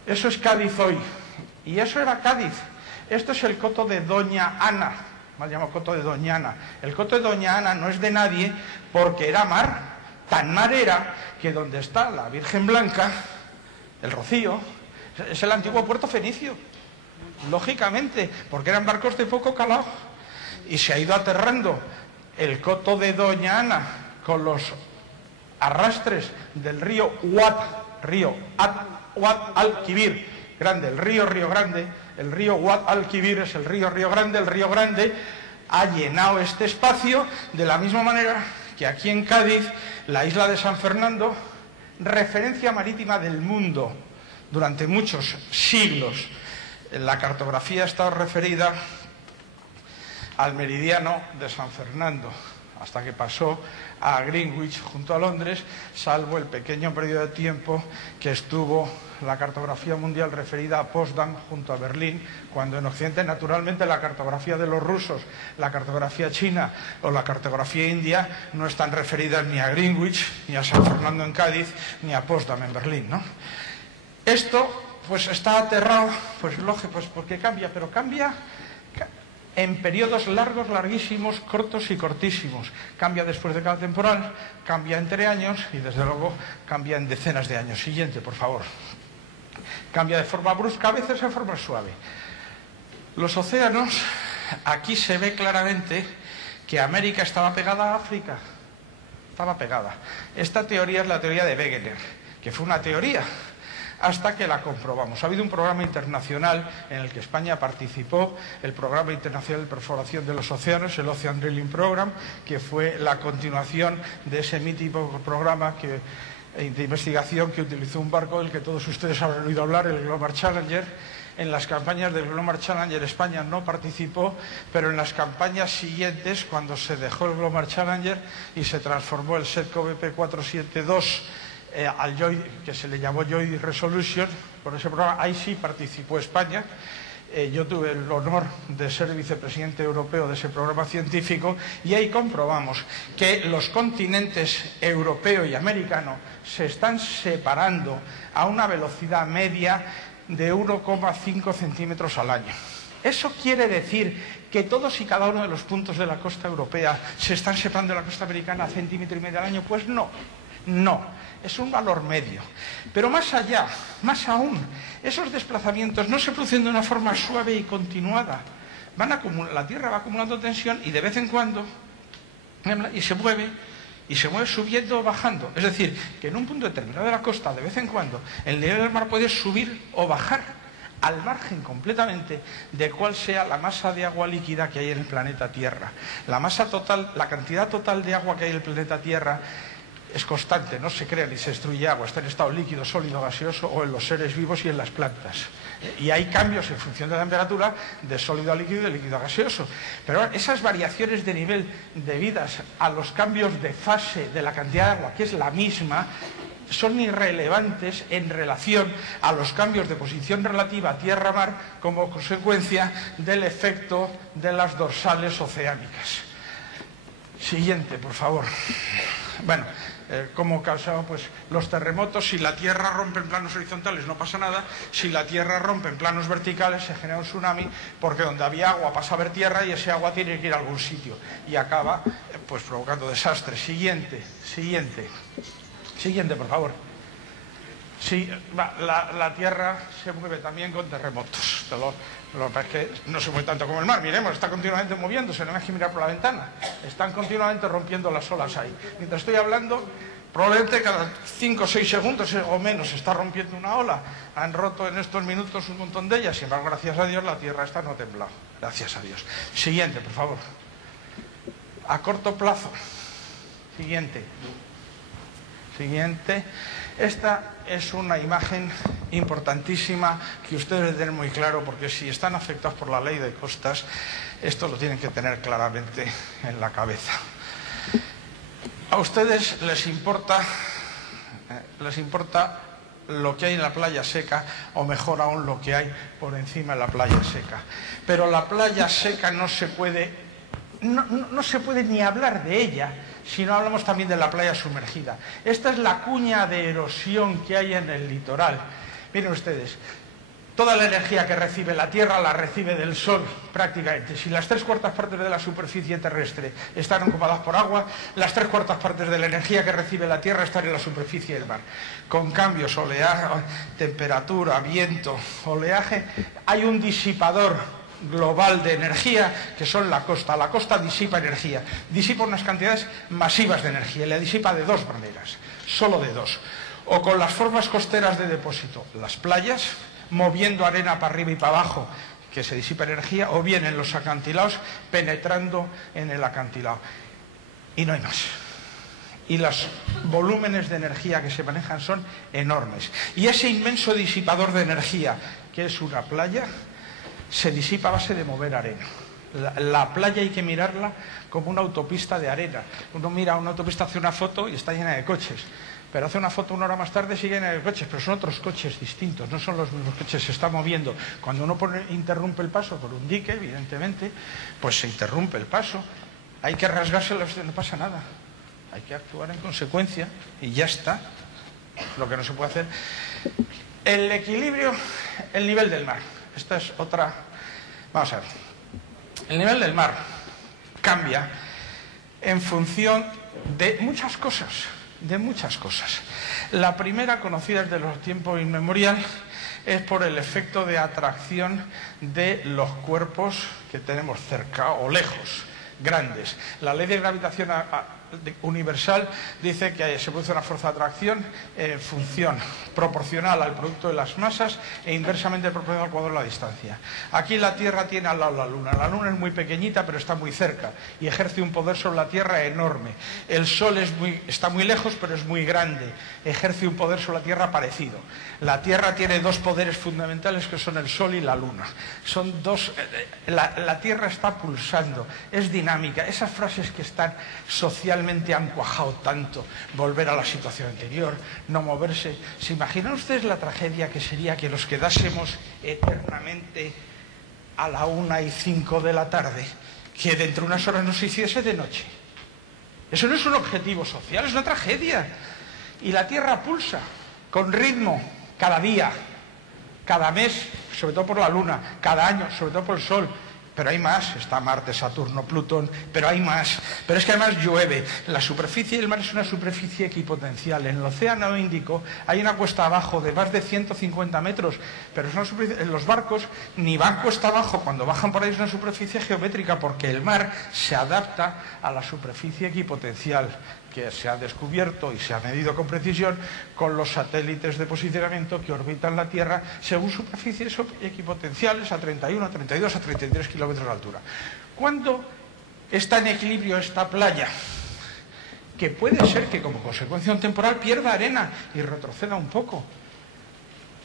Eso es Cádiz hoy. Y eso era Cádiz. Esto es el coto de Doña Ana, mal llamado coto de Doña Ana. El coto de Doña Ana no es de nadie porque era mar. Tan mar era que donde está la Virgen Blanca, el Rocío, es el antiguo puerto fenicio. Lógicamente, porque eran barcos de poco calado. Y se ha ido aterrando el coto de Doña Ana con los arrastres del río Wad al-Kibir, grande, el río Grande, el río Wad al-Kibir es el río Grande, el río Grande ha llenado este espacio de la misma manera que aquí en Cádiz, la isla de San Fernando, referencia marítima del mundo durante muchos siglos. La cartografía ha estado referida al meridiano de San Fernando, hasta que pasó a Greenwich junto a Londres, salvo el pequeño periodo de tiempo que estuvo la cartografía mundial referida a Potsdam junto a Berlín, cuando en Occidente naturalmente la cartografía de los rusos, la cartografía china o la cartografía india no están referidas ni a Greenwich, ni a San Fernando en Cádiz, ni a Potsdam en Berlín, ¿no? Esto pues está aterrado, pues lógico, pues porque cambia, pero cambia en periodos largos, larguísimos, cortos y cortísimos. Cambia después de cada temporal, cambia entre años y desde luego cambia en decenas de años. Siguiente, por favor. Cambia de forma brusca, a veces de forma suave. Los océanos, aquí se ve claramente que América estaba pegada a África. Estaba pegada. Esta teoría es la teoría de Wegener, que fue una teoría hasta que la comprobamos. Ha habido un programa internacional en el que España participó, el Programa Internacional de Perforación de los Océanos, el Ocean Drilling Program, que fue la continuación de ese mítico programa de investigación que utilizó un barco del que todos ustedes habrán oído hablar, el Glomar Challenger. En las campañas del Glomar Challenger España no participó, pero en las campañas siguientes, cuando se dejó el Glomar Challenger y se transformó el SETCO BP 472 al Joy, que se le llamó Joy Resolution, por ese programa, ahí sí participó España. Yo tuve el honor de ser vicepresidente europeo de ese programa científico y ahí comprobamos que los continentes europeo y americano se están separando a una velocidad media de 1,5 centímetros al año. ¿Eso quiere decir que todos y cada uno de los puntos de la costa europea se están separando de la costa americana a 1,5 centímetros al año? Pues no, no, es un valor medio. Pero más allá, más aún, esos desplazamientos no se producen de una forma suave y continuada. La Tierra va acumulando tensión y de vez en cuando y se mueve subiendo o bajando. Es decir, que en un punto determinado de la costa, de vez en cuando, el nivel del mar puede subir o bajar al margen completamente de cuál sea la masa de agua líquida que hay en el planeta Tierra. La masa total, la cantidad total de agua que hay en el planeta Tierra es constante, no se crea ni se destruye agua, está en estado líquido, sólido, gaseoso o en los seres vivos y en las plantas. Y hay cambios en función de la temperatura de sólido a líquido y de líquido a gaseoso. Pero esas variaciones de nivel debidas a los cambios de fase de la cantidad de agua, que es la misma, son irrelevantes en relación a los cambios de posición relativa Tierra-mar como consecuencia del efecto de las dorsales oceánicas. Siguiente, por favor. Bueno, ¿cómo causaban pues, los terremotos? Si la Tierra rompe en planos horizontales no pasa nada, si la Tierra rompe en planos verticales se genera un tsunami porque donde había agua pasa a haber tierra y ese agua tiene que ir a algún sitio y acaba pues, provocando desastres. Siguiente, por favor. Sí, la Tierra se mueve también con terremotos. Lo que pasa es que no se mueve tanto como el mar. Miremos, está continuamente moviéndose, no hay que mirar por la ventana. Están continuamente rompiendo las olas ahí. Mientras estoy hablando, probablemente cada 5 o 6 segundos o menos se está rompiendo una ola. Han roto en estos minutos un montón de ellas. Sin embargo, gracias a Dios, la Tierra esta no ha temblado. Gracias a Dios. Siguiente, por favor. A corto plazo. Siguiente. Esta es una imagen importantísima que ustedes deben tener muy claro, porque si están afectados por la ley de costas, esto lo tienen que tener claramente en la cabeza. A ustedes les importa lo que hay en la playa seca, o mejor aún lo que hay por encima de la playa seca. Pero la playa seca no se puede ni hablar de ella si no hablamos también de la playa sumergida. Esta es la cuña de erosión que hay en el litoral. Miren ustedes, toda la energía que recibe la Tierra la recibe del Sol prácticamente. Si las 3/4 partes de la superficie terrestre están ocupadas por agua, las 3/4 partes de la energía que recibe la Tierra están en la superficie del mar. Con cambios, oleaje, temperatura, viento, oleaje, hay un disipador global de energía que son la costa. La costa disipa energía, disipa unas cantidades masivas de energía y la disipa de dos maneras, solo de dos: o con las formas costeras de depósito, las playas, moviendo arena para arriba y para abajo, que se disipa energía, o bien en los acantilados, penetrando en el acantilado. Y no hay más. Y los volúmenes de energía que se manejan son enormes. Y ese inmenso disipador de energía, que es una playa, se disipa a base de mover arena. La playa hay que mirarla como una autopista de arena. Uno mira una autopista, hace una foto y está llena de coches, pero hace una foto una hora más tarde sigue llena de coches, pero son otros coches distintos, no son los mismos coches, se está moviendo. Cuando uno interrumpe el paso por un dique, evidentemente, pues se interrumpe el paso. Hay que rasgarse, no pasa nada. Hay que actuar en consecuencia y ya está. Lo que no se puede hacer. El equilibrio, el nivel del mar. Esta es otra. Vamos a ver. El nivel del mar cambia en función de muchas cosas. La primera, conocida desde los tiempos inmemoriales, es por el efecto de atracción de los cuerpos que tenemos cerca o lejos, grandes. La ley de gravitación universal dice que se produce una fuerza de atracción en función proporcional al producto de las masas e inversamente proporcional al cuadrado de la distancia. Aquí la Tierra tiene al lado la Luna. La Luna es muy pequeñita, pero está muy cerca y ejerce un poder sobre la Tierra enorme. El Sol está muy lejos, pero es muy grande. Ejerce un poder sobre la Tierra parecido. La Tierra tiene dos poderes fundamentales, que son el Sol y la Luna. Son dos. La Tierra está pulsando, es dinámica. Esas frases que están socialmente han cuajado tanto, volver a la situación anterior, no moverse. ¿Se imaginan ustedes la tragedia que sería que nos quedásemos eternamente a la 1:05 de la tarde, que dentro de unas horas nos hiciese de noche? Eso no es un objetivo social, es una tragedia. Y la Tierra pulsa con ritmo cada día. cada mes, sobre todo por la Luna, cada año, sobre todo por el Sol. Pero hay más, está Marte, Saturno, Plutón, pero hay más. Pero es que además llueve. La superficie del mar es una superficie equipotencial. En el Océano Índico hay una cuesta abajo de más de 150 metros, pero es una superficie, los barcos ni van cuesta abajo, cuando bajan por ahí es una superficie geométrica, porque el mar se adapta a la superficie equipotencial que se ha descubierto y se ha medido con precisión con los satélites de posicionamiento que orbitan la Tierra según superficies equipotenciales a 31, a 32, a 33 kilómetros de altura. ¿Cuándo está en equilibrio esta playa? Que puede ser que como consecuencia de un temporal pierda arena y retroceda un poco.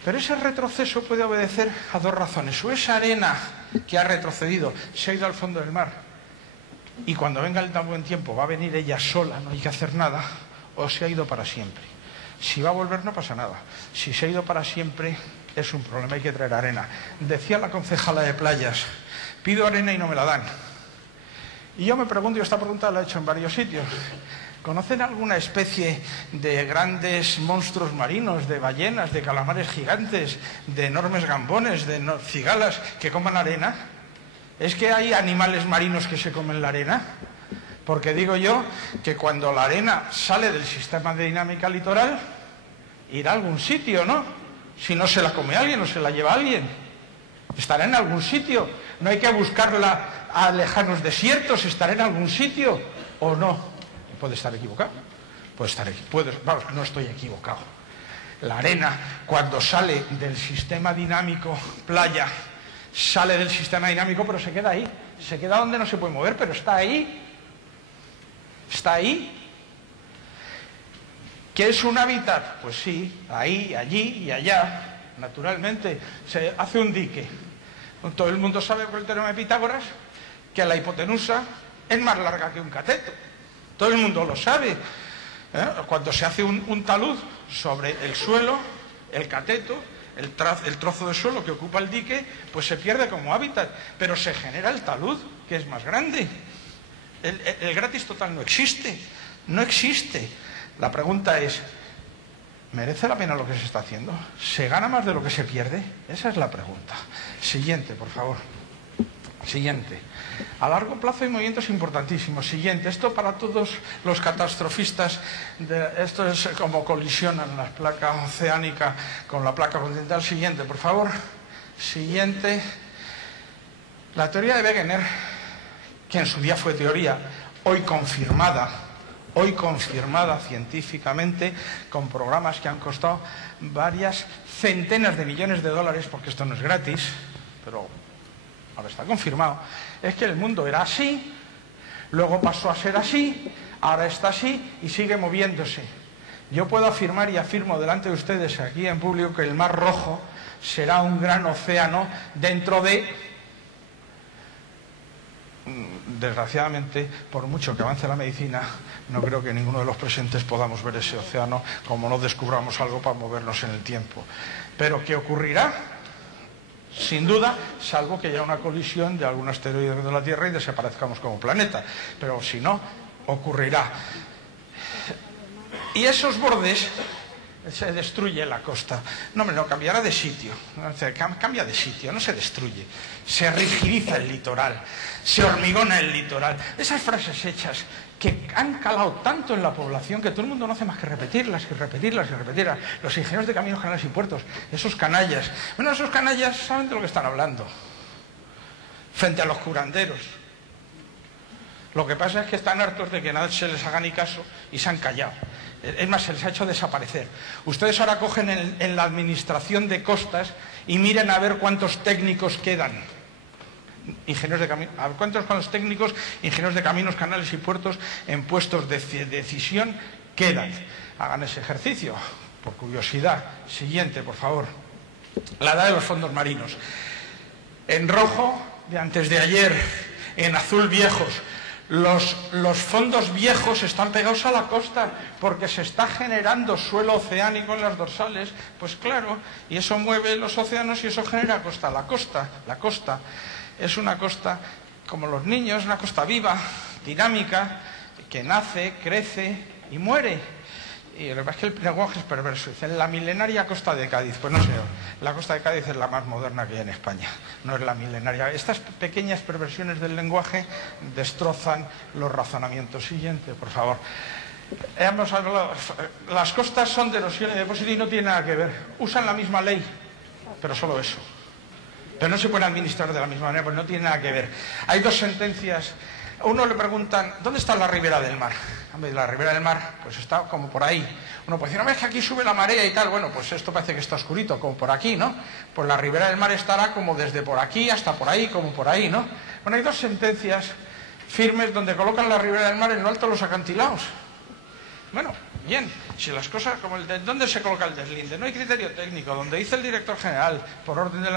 Pero ese retroceso puede obedecer a dos razones. O esa arena que ha retrocedido se ha ido al fondo del mar, y cuando venga el tan buen tiempo va a venir ella sola, no hay que hacer nada, o se ha ido para siempre. Si va a volver no pasa nada. Si se ha ido para siempre es un problema, hay que traer arena. Decía la concejala de playas, pido arena y no me la dan. Y yo me pregunto, y esta pregunta la he hecho en varios sitios, ¿conocen alguna especie de grandes monstruos marinos, de ballenas, de calamares gigantes, de enormes gambones, de cigalas que coman arena? ¿Es que hay animales marinos que se comen la arena? Porque digo yo que cuando la arena sale del sistema de dinámica litoral, irá a algún sitio, ¿no? Si no se la come alguien o se la lleva alguien. Estará en algún sitio. No hay que buscarla a lejanos desiertos, estará en algún sitio o no. Puede estar equivocado. Puede estar equivocado. Vamos, no estoy equivocado. La arena, cuando sale del sistema dinámico playa, sale del sistema dinámico, pero se queda ahí. Se queda donde no se puede mover, pero está ahí. Está ahí. ¿Qué es un hábitat? Pues sí, ahí, allí y allá. Naturalmente, se hace un dique. Todo el mundo sabe por el teorema de Pitágoras que la hipotenusa es más larga que un cateto. Todo el mundo lo sabe. Cuando se hace un talud sobre el suelo, el cateto, el trozo de suelo que ocupa el dique, pues se pierde como hábitat, pero se genera el talud, que es más grande. El gratis total no existe, no existe. La pregunta es, ¿merece la pena lo que se está haciendo? ¿Se gana más de lo que se pierde? Esa es la pregunta. Siguiente, por favor. Siguiente. A largo plazo hay movimientos importantísimos. Siguiente. Esto para todos los catastrofistas, esto es como colisionan la placa oceánica con la placa continental. Siguiente, por favor. Siguiente. La teoría de Wegener, que en su día fue teoría, hoy confirmada científicamente con programas que han costado varias centenas de millones de dólares, porque esto no es gratis, pero ahora está confirmado, es que el mundo era así, luego pasó a ser así, ahora está así y sigue moviéndose. Yo puedo afirmar y afirmo delante de ustedes aquí en público que el Mar Rojo será un gran océano dentro de, desgraciadamente, por mucho que avance la medicina, no creo que ninguno de los presentes podamos ver ese océano, como no descubramos algo para movernos en el tiempo. Pero ¿qué ocurrirá? Sin duda, salvo que haya una colisión de algún asteroide de la Tierra y desaparezcamos como planeta. Pero si no, ocurrirá. Y esos bordes, se destruye la costa. No, hombre, no, cambiará de sitio. Cambia de sitio, no se destruye. Se rigidiza el litoral, se hormigona el litoral. Esas frases hechas que han calado tanto en la población que todo el mundo no hace más que repetirlas y repetirlas y repetirlas. Los ingenieros de caminos, canales y puertos, esos canallas. Bueno, esos canallas saben de lo que están hablando. Frente a los curanderos. Lo que pasa es que están hartos de que nada se les haga ni caso y se han callado. Es más, se les ha hecho desaparecer. Ustedes ahora cogen en la administración de costas y miren a ver cuántos técnicos quedan. Ingenieros de caminos, a ver cuántos técnicos, ingenieros de caminos, canales y puertos en puestos de decisión quedan. Hagan ese ejercicio, por curiosidad. Siguiente, por favor. La edad de los fondos marinos. En rojo, de antes de ayer, en azul viejos. Los fondos viejos están pegados a la costa porque se está generando suelo oceánico en las dorsales, pues claro, y eso mueve los océanos y eso genera costa. La costa es una costa como los niños, una costa viva, dinámica, que nace, crece y muere. Y lo que pasa es que el lenguaje es perverso. Dicen, la milenaria costa de Cádiz. Pues no, señor. La costa de Cádiz es la más moderna que hay en España. No es la milenaria. Estas pequeñas perversiones del lenguaje destrozan los razonamientos. Siguiente, por favor. Hemos hablado, las costas son de erosión y depósito y no tienen nada que ver. Usan la misma ley, pero solo eso. Pero no se pueden administrar de la misma manera, porque no tiene nada que ver. Hay dos sentencias. A uno le preguntan, ¿dónde está la ribera del mar? La ribera del mar, pues está como por ahí. Uno puede decir, no, es que aquí sube la marea y tal. Bueno, pues esto parece que está oscurito, como por aquí, ¿no? Pues la ribera del mar estará como desde por aquí hasta por ahí, como por ahí, ¿no? Bueno, hay dos sentencias firmes donde colocan la ribera del mar en lo alto de los acantilados. Bueno, bien, si las cosas como el de ¿dónde se coloca el deslinde? No hay criterio técnico, donde dice el director general, por orden de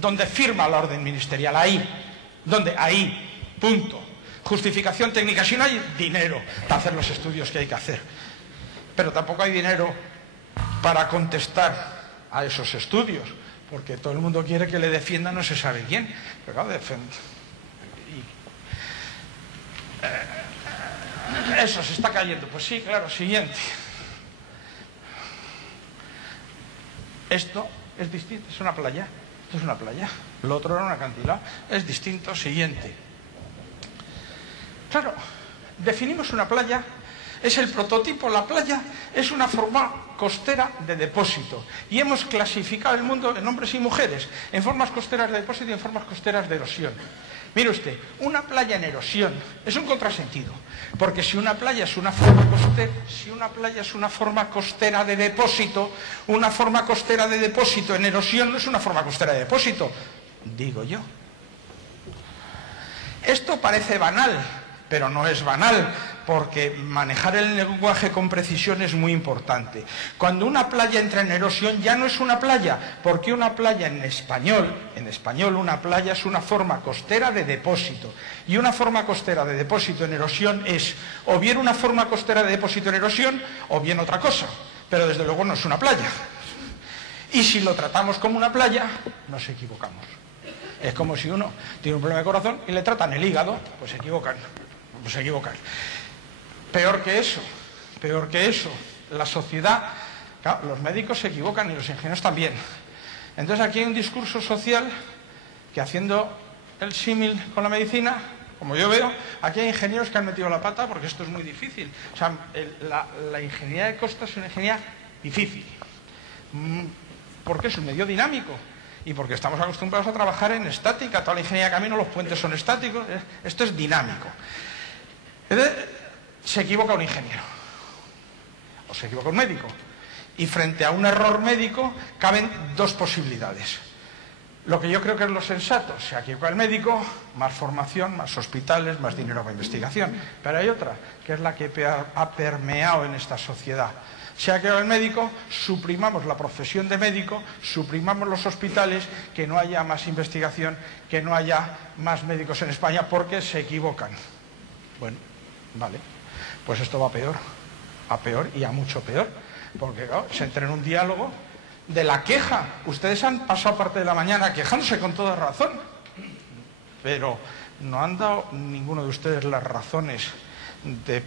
donde firma la orden ministerial, ahí, donde, ahí. Punto. Justificación técnica. Si no hay dinero para hacer los estudios que hay que hacer, pero tampoco hay dinero para contestar a esos estudios, porque todo el mundo quiere que le defienda no se sabe quién. Pero claro, eso se está cayendo. Pues sí, claro, siguiente. Esto es distinto, es una playa. Esto es una playa. Lo otro era un acantilado. Es distinto, siguiente. Claro, definimos una playa, es el prototipo, la playa es una forma costera de depósito. Y hemos clasificado el mundo en hombres y mujeres, en formas costeras de depósito y en formas costeras de erosión. Mire usted, una playa en erosión es un contrasentido, porque si una playa es una forma costera de depósito, una forma costera de depósito en erosión no es una forma costera de depósito, digo yo. Esto parece banal, pero no es banal, porque manejar el lenguaje con precisión es muy importante. Cuando una playa entra en erosión ya no es una playa, porque una playa en español una playa es una forma costera de depósito. Y una forma costera de depósito en erosión es o bien una forma costera de depósito en erosión o bien otra cosa, pero desde luego no es una playa. Y si lo tratamos como una playa, nos equivocamos. Es como si uno tiene un problema de corazón y le tratan el hígado, pues se equivocan. Pues se equivocan. Peor que eso, la sociedad, claro, los médicos se equivocan y los ingenieros también. Entonces aquí hay un discurso social que, haciendo el símil con la medicina, como yo veo, aquí hay ingenieros que han metido la pata porque esto es muy difícil. O sea, la ingeniería de costas es una ingeniería difícil, porque es un medio dinámico. Y porque estamos acostumbrados a trabajar en estática, toda la ingeniería de camino, los puentes son estáticos, esto es dinámico. Se equivoca un ingeniero, o se equivoca un médico, y frente a un error médico caben dos posibilidades. Lo que yo creo que es lo sensato, se equivoca el médico, más formación, más hospitales, más dinero para investigación. Pero hay otra, que es la que ha permeado en esta sociedad. Se ha quedado el médico, suprimamos la profesión de médico, suprimamos los hospitales, que no haya más investigación, que no haya más médicos en España, porque se equivocan. Bueno, vale, pues esto va a peor y a mucho peor, porque claro, se entra en un diálogo de la queja. Ustedes han pasado parte de la mañana quejándose con toda razón, pero no han dado ninguno de ustedes las razones de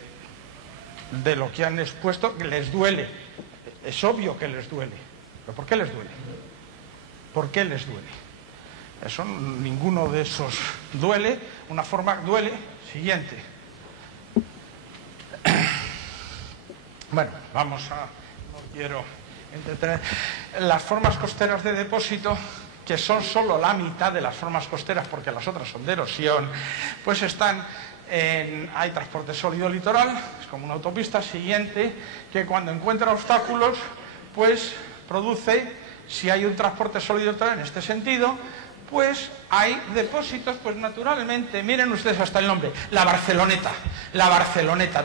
lo que han expuesto, que les duele. Es obvio que les duele. ¿Pero por qué les duele? ¿Por qué les duele? Eso, ninguno de esos duele. Una forma duele. Siguiente. Bueno, vamos a... No quiero entretener. Las formas costeras de depósito, que son solo la mitad de las formas costeras, porque las otras son de erosión, pues están... hay transporte sólido litoral, es como una autopista. Siguiente, que cuando encuentra obstáculos, pues produce, si hay un transporte sólido litoral en este sentido, pues hay depósitos, pues naturalmente, miren ustedes hasta el nombre, la Barceloneta, la Barceloneta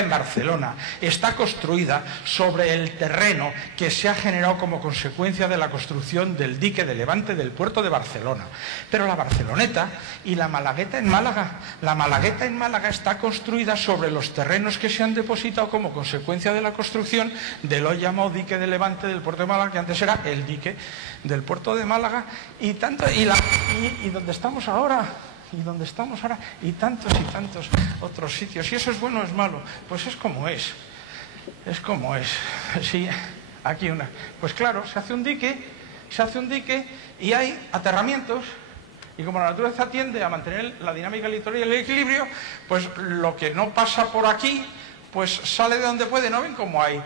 en Barcelona está construida sobre el terreno que se ha generado como consecuencia de la construcción del dique de levante del puerto de Barcelona. Pero la Barceloneta y la Malagueta en Málaga está construida sobre los terrenos que se han depositado como consecuencia de la construcción del hoy llamado dique de levante del puerto de Málaga, que antes era el dique del puerto de Málaga, y donde estamos ahora, y tantos otros sitios. Y eso es bueno o es malo, pues es como es. es como es. Sí, aquí una. Pues claro, se hace un dique y hay aterramientos. Y como la naturaleza tiende a mantener la dinámica litoral y el equilibrio, pues lo que no pasa por aquí, pues sale de donde puede. ¿No ven cómo hay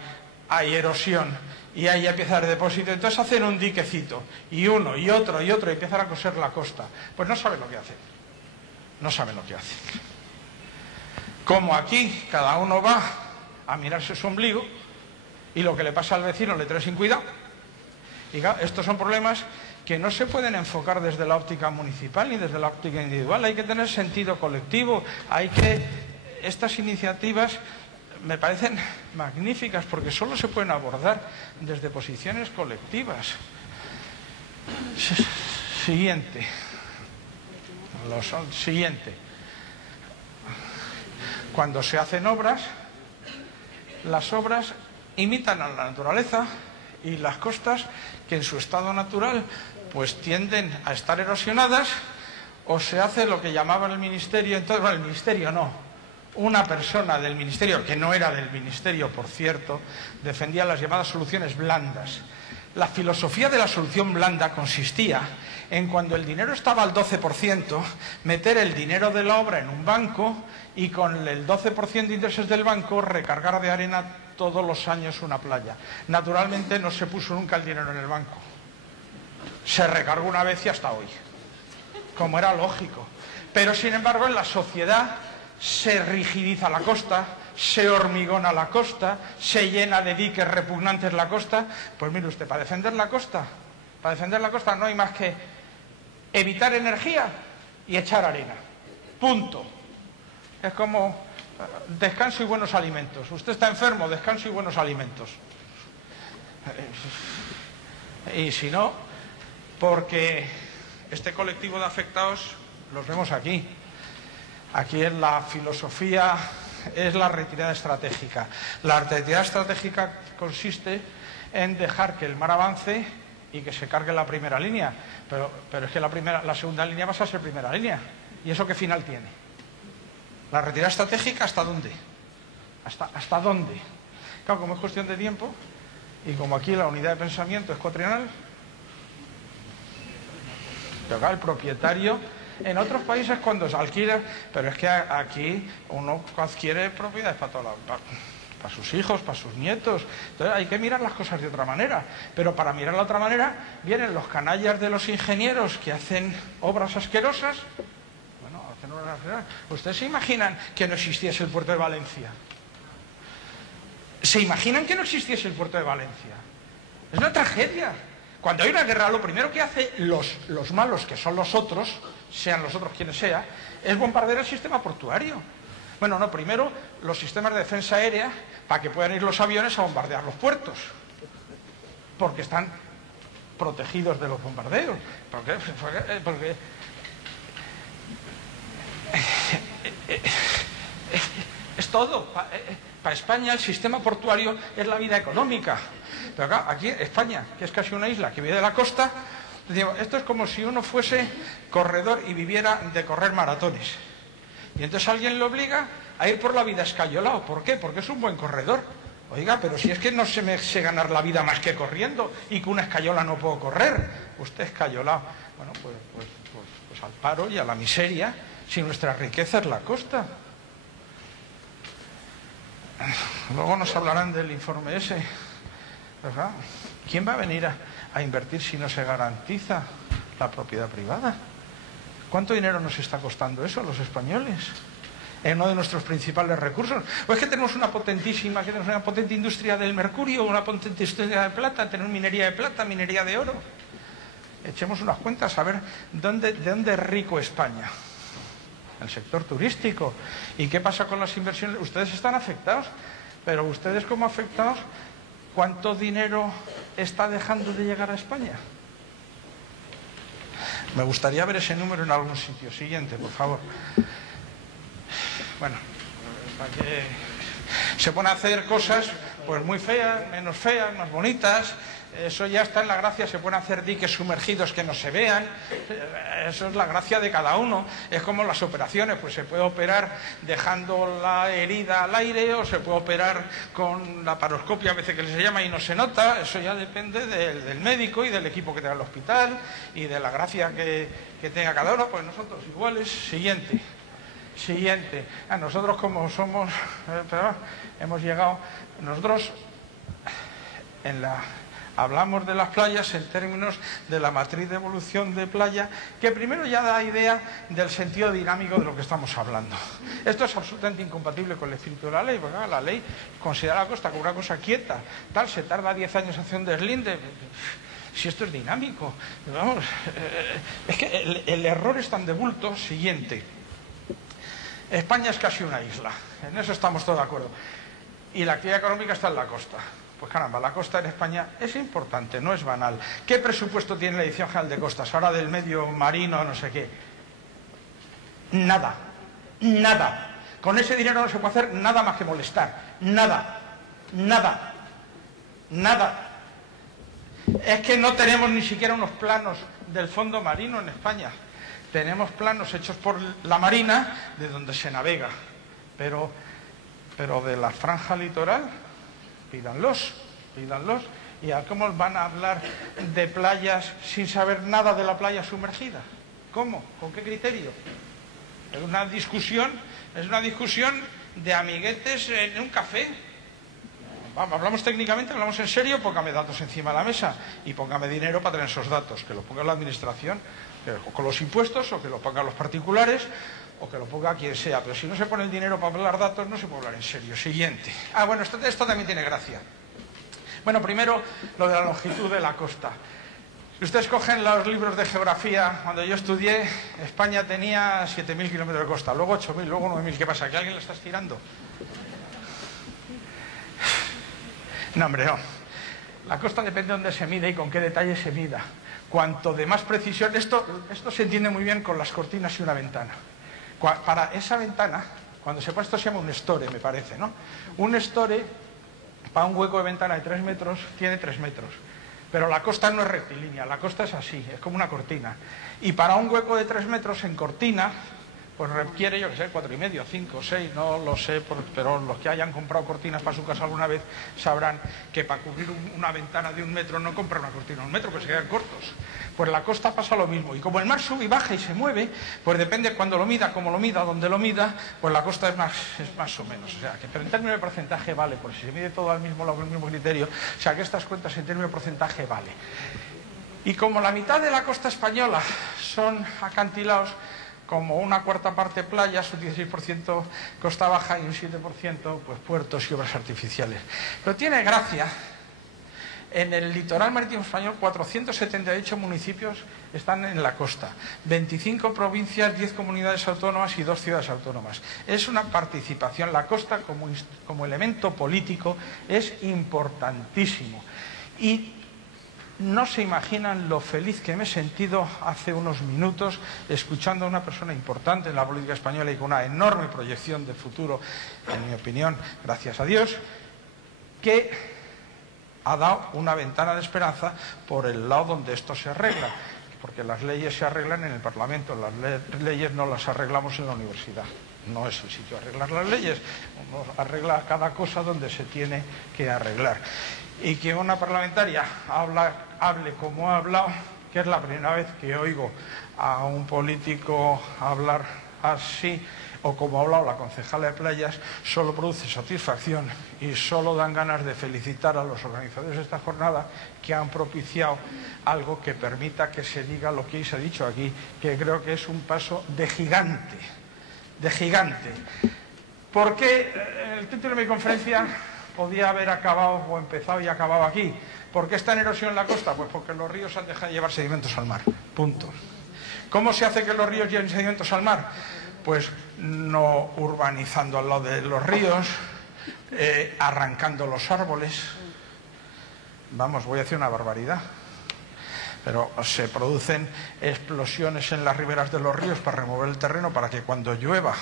erosión? Y ahí empieza el depósito. Entonces hacen un diquecito. Y uno, y otro, y otro, y empiezan a coser la costa. Pues no saben lo que hacen. No saben lo que hacen. Como aquí cada uno va a mirarse su ombligo, y lo que le pasa al vecino le trae sin cuidado. Y claro, estos son problemas que no se pueden enfocar desde la óptica municipal ni desde la óptica individual. Hay que tener sentido colectivo. Estas iniciativas me parecen magníficas porque solo se pueden abordar desde posiciones colectivas. Siguiente. Siguiente. Cuando se hacen obras, las obras imitan a la naturaleza y las costas, que en su estado natural pues tienden a estar erosionadas, o se hace lo que llamaba el ministerio. Entonces, bueno, el ministerio no, una persona del ministerio, que no era del ministerio, por cierto, defendía las llamadas soluciones blandas. La filosofía de la solución blanda consistía en, cuando el dinero estaba al 12%, meter el dinero de la obra en un banco y con el 12% de intereses del banco recargar de arena todos los años una playa. Naturalmente no se puso nunca el dinero en el banco. Se recargó una vez y hasta hoy, como era lógico. Pero sin embargo en la sociedad se rigidiza la costa, se hormigona la costa, se llena de diques repugnantes la costa. Pues mire usted, para defender la costa no hay más que evitar energía y echar arena. Punto. Es como descanso y buenos alimentos. Usted está enfermo, descanso y buenos alimentos. Y si no, porque este colectivo de afectados los vemos aquí. Aquí en la filosofía es la retirada estratégica. La retirada estratégica consiste en dejar que el mar avance y que se cargue la primera línea. Pero es que la segunda línea pasa a ser primera línea. ¿Y eso qué final tiene? La retirada estratégica, ¿hasta dónde? ¿Hasta dónde? Claro, como es cuestión de tiempo, y como aquí la unidad de pensamiento es cuatrienal, pero claro, el propietario, en otros países cuando se alquila, pero es que aquí uno adquiere propiedades para sus hijos, para sus nietos. Entonces hay que mirar las cosas de otra manera. Pero para mirar de otra manera vienen los canallas de los ingenieros que hacen obras asquerosas. ¿Ustedes se imaginan que no existiese el puerto de Valencia? ¿Se imaginan que no existiese el puerto de Valencia? Es una tragedia. Cuando hay una guerra, lo primero que hacen los malos, que son los otros, sean los otros quienes sea, es bombardear el sistema portuario. Bueno, no, primero los sistemas de defensa aérea, para que puedan ir los aviones a bombardear los puertos, porque están protegidos de los bombardeos. Porque es todo. Para España el sistema portuario es la vida económica. Pero acá, aquí España, que es casi una isla que vive de la costa, digo, esto es como si uno fuese corredor y viviera de correr maratones. Y entonces alguien le obliga a ir por la vida escayolado. ¿Por qué? Porque es un buen corredor. Oiga, pero si es que no se me sé ganar la vida más que corriendo, y con una escayola no puedo correr. Usted escayolado. Bueno, pues al paro y a la miseria, si nuestra riqueza es la costa. Luego nos hablarán del informe ese, ¿verdad? ¿Quién va a venir a invertir si no se garantiza la propiedad privada? ¿Cuánto dinero nos está costando eso a los españoles? En uno de nuestros principales recursos. ¿O es que tenemos una potente industria del mercurio, una potente industria de plata, tenemos minería de plata, minería de oro? Echemos unas cuentas a ver de dónde es rico España. El sector turístico. ¿Y qué pasa con las inversiones? Ustedes están afectados, pero ustedes como afectados, ¿cuánto dinero está dejando de llegar a España? Me gustaría ver ese número en algún sitio. Siguiente, por favor. Bueno, para que se pone a hacer cosas pues muy feas, menos feas, más bonitas, Eso ya está en la gracia, se pueden hacer diques sumergidos que no se vean, eso es la gracia de cada uno. Es como las operaciones, pues se puede operar dejando la herida al aire o se puede operar con la paroscopia a veces que se llama y no se nota. Eso ya depende del médico y del equipo que tenga el hospital y de la gracia que tenga cada uno. Pues nosotros iguales. Siguiente. Nosotros como somos, hemos llegado, nosotros hablamos de las playas en términos de la matriz de evolución de playa, que primero ya da idea del sentido dinámico de lo que estamos hablando. Esto es absolutamente incompatible con el espíritu de la ley, porque la ley considera la costa como una cosa quieta, tal, se tarda 10 años hacer un deslinde. Si esto es dinámico, vamos, es que el error es tan de bulto. Siguiente. España es casi una isla, en eso estamos todos de acuerdo. Y la actividad económica está en la costa. Pues caramba, la costa en España es importante, no es banal. ¿Qué presupuesto tiene la Dirección General de Costas? Ahora del medio marino, no sé qué. Nada. Con ese dinero no se puede hacer nada más que molestar. Nada. Es que no tenemos ni siquiera unos planos del fondo marino en España. Tenemos planos hechos por la Marina de donde se navega. Pero de la franja litoral, pídanlos. ¿Y a cómo van a hablar de playas sin saber nada de la playa sumergida? ¿Cómo? ¿Con qué criterio? Es una discusión de amiguetes en un café. Vamos, hablamos técnicamente, hablamos en serio, póngame datos encima de la mesa y póngame dinero para tener esos datos, que lo ponga la administración, o con los impuestos, o que lo pongan los particulares, o que lo ponga quien sea. Pero si no se pone el dinero para hablar datos, no se puede hablar en serio. Siguiente. Bueno, esto también tiene gracia. Bueno, primero, lo de la longitud de la costa. Si ustedes cogen los libros de geografía, cuando yo estudié, España tenía 7.000 kilómetros de costa, luego 8.000, luego 9.000. ¿Qué pasa? ¿Que alguien le está estirando? No, hombre, no. La costa depende de dónde se mide y con qué detalle se mida. Cuanto de más precisión... Esto se entiende muy bien con las cortinas y una ventana. Para esa ventana, cuando se pone esto se llama un estore, me parece, ¿no? Un estore, para un hueco de ventana de 3 metros, tiene 3 metros. Pero la costa no es rectilínea, la costa es así, es como una cortina. Y para un hueco de 3 metros en cortina, pues requiere, yo que sé, 4,5, 5, 6, no lo sé, pero los que hayan comprado cortinas para su casa alguna vez sabrán que para cubrir una ventana de 1 metro no compra una cortina de 1 metro, pues se quedan cortos. Pues la costa pasa lo mismo, y como el mar sube y baja y se mueve, pues depende cuando lo mida, cómo lo mida, dónde lo mida, pues la costa es más o menos. O sea, pero en términos de porcentaje vale, porque si se mide todo al mismo lado, con el mismo criterio, o sea que estas cuentas en términos de porcentaje vale. Y como la mitad de la costa española son acantilados, como una cuarta parte playas, un 16% costa baja y un 7% pues puertos y obras artificiales. Pero tiene gracia, en el litoral marítimo español 478 municipios están en la costa, 25 provincias, 10 comunidades autónomas y 2 ciudades autónomas. Es una participación, la costa como elemento político es importantísimo. Y no se imaginan lo feliz que me he sentido hace unos minutos escuchando a una persona importante en la política española y con una enorme proyección de futuro, en mi opinión, gracias a Dios, que ha dado una ventana de esperanza por el lado donde esto se arregla, porque las leyes se arreglan en el Parlamento, las leyes no las arreglamos en la universidad. No es el sitio de arreglar las leyes, uno arregla cada cosa donde se tiene que arreglar. Y que una parlamentaria hable como ha hablado, que es la primera vez que oigo a un político hablar así, o como ha hablado la concejala de playas, solo produce satisfacción y solo dan ganas de felicitar a los organizadores de esta jornada que han propiciado algo que permita que se diga lo que hoy se ha dicho aquí, que creo que es un paso de gigante. Porque el título de mi conferencia podía haber acabado o empezado y acabado aquí. ¿Por qué está en erosión en la costa? Pues porque los ríos han dejado de llevar sedimentos al mar. Punto. ¿Cómo se hace que los ríos lleven sedimentos al mar? Pues no urbanizando al lado de los ríos, arrancando los árboles. Vamos, voy a decir una barbaridad. Pero se producen explosiones en las riberas de los ríos para remover el terreno para que cuando llueva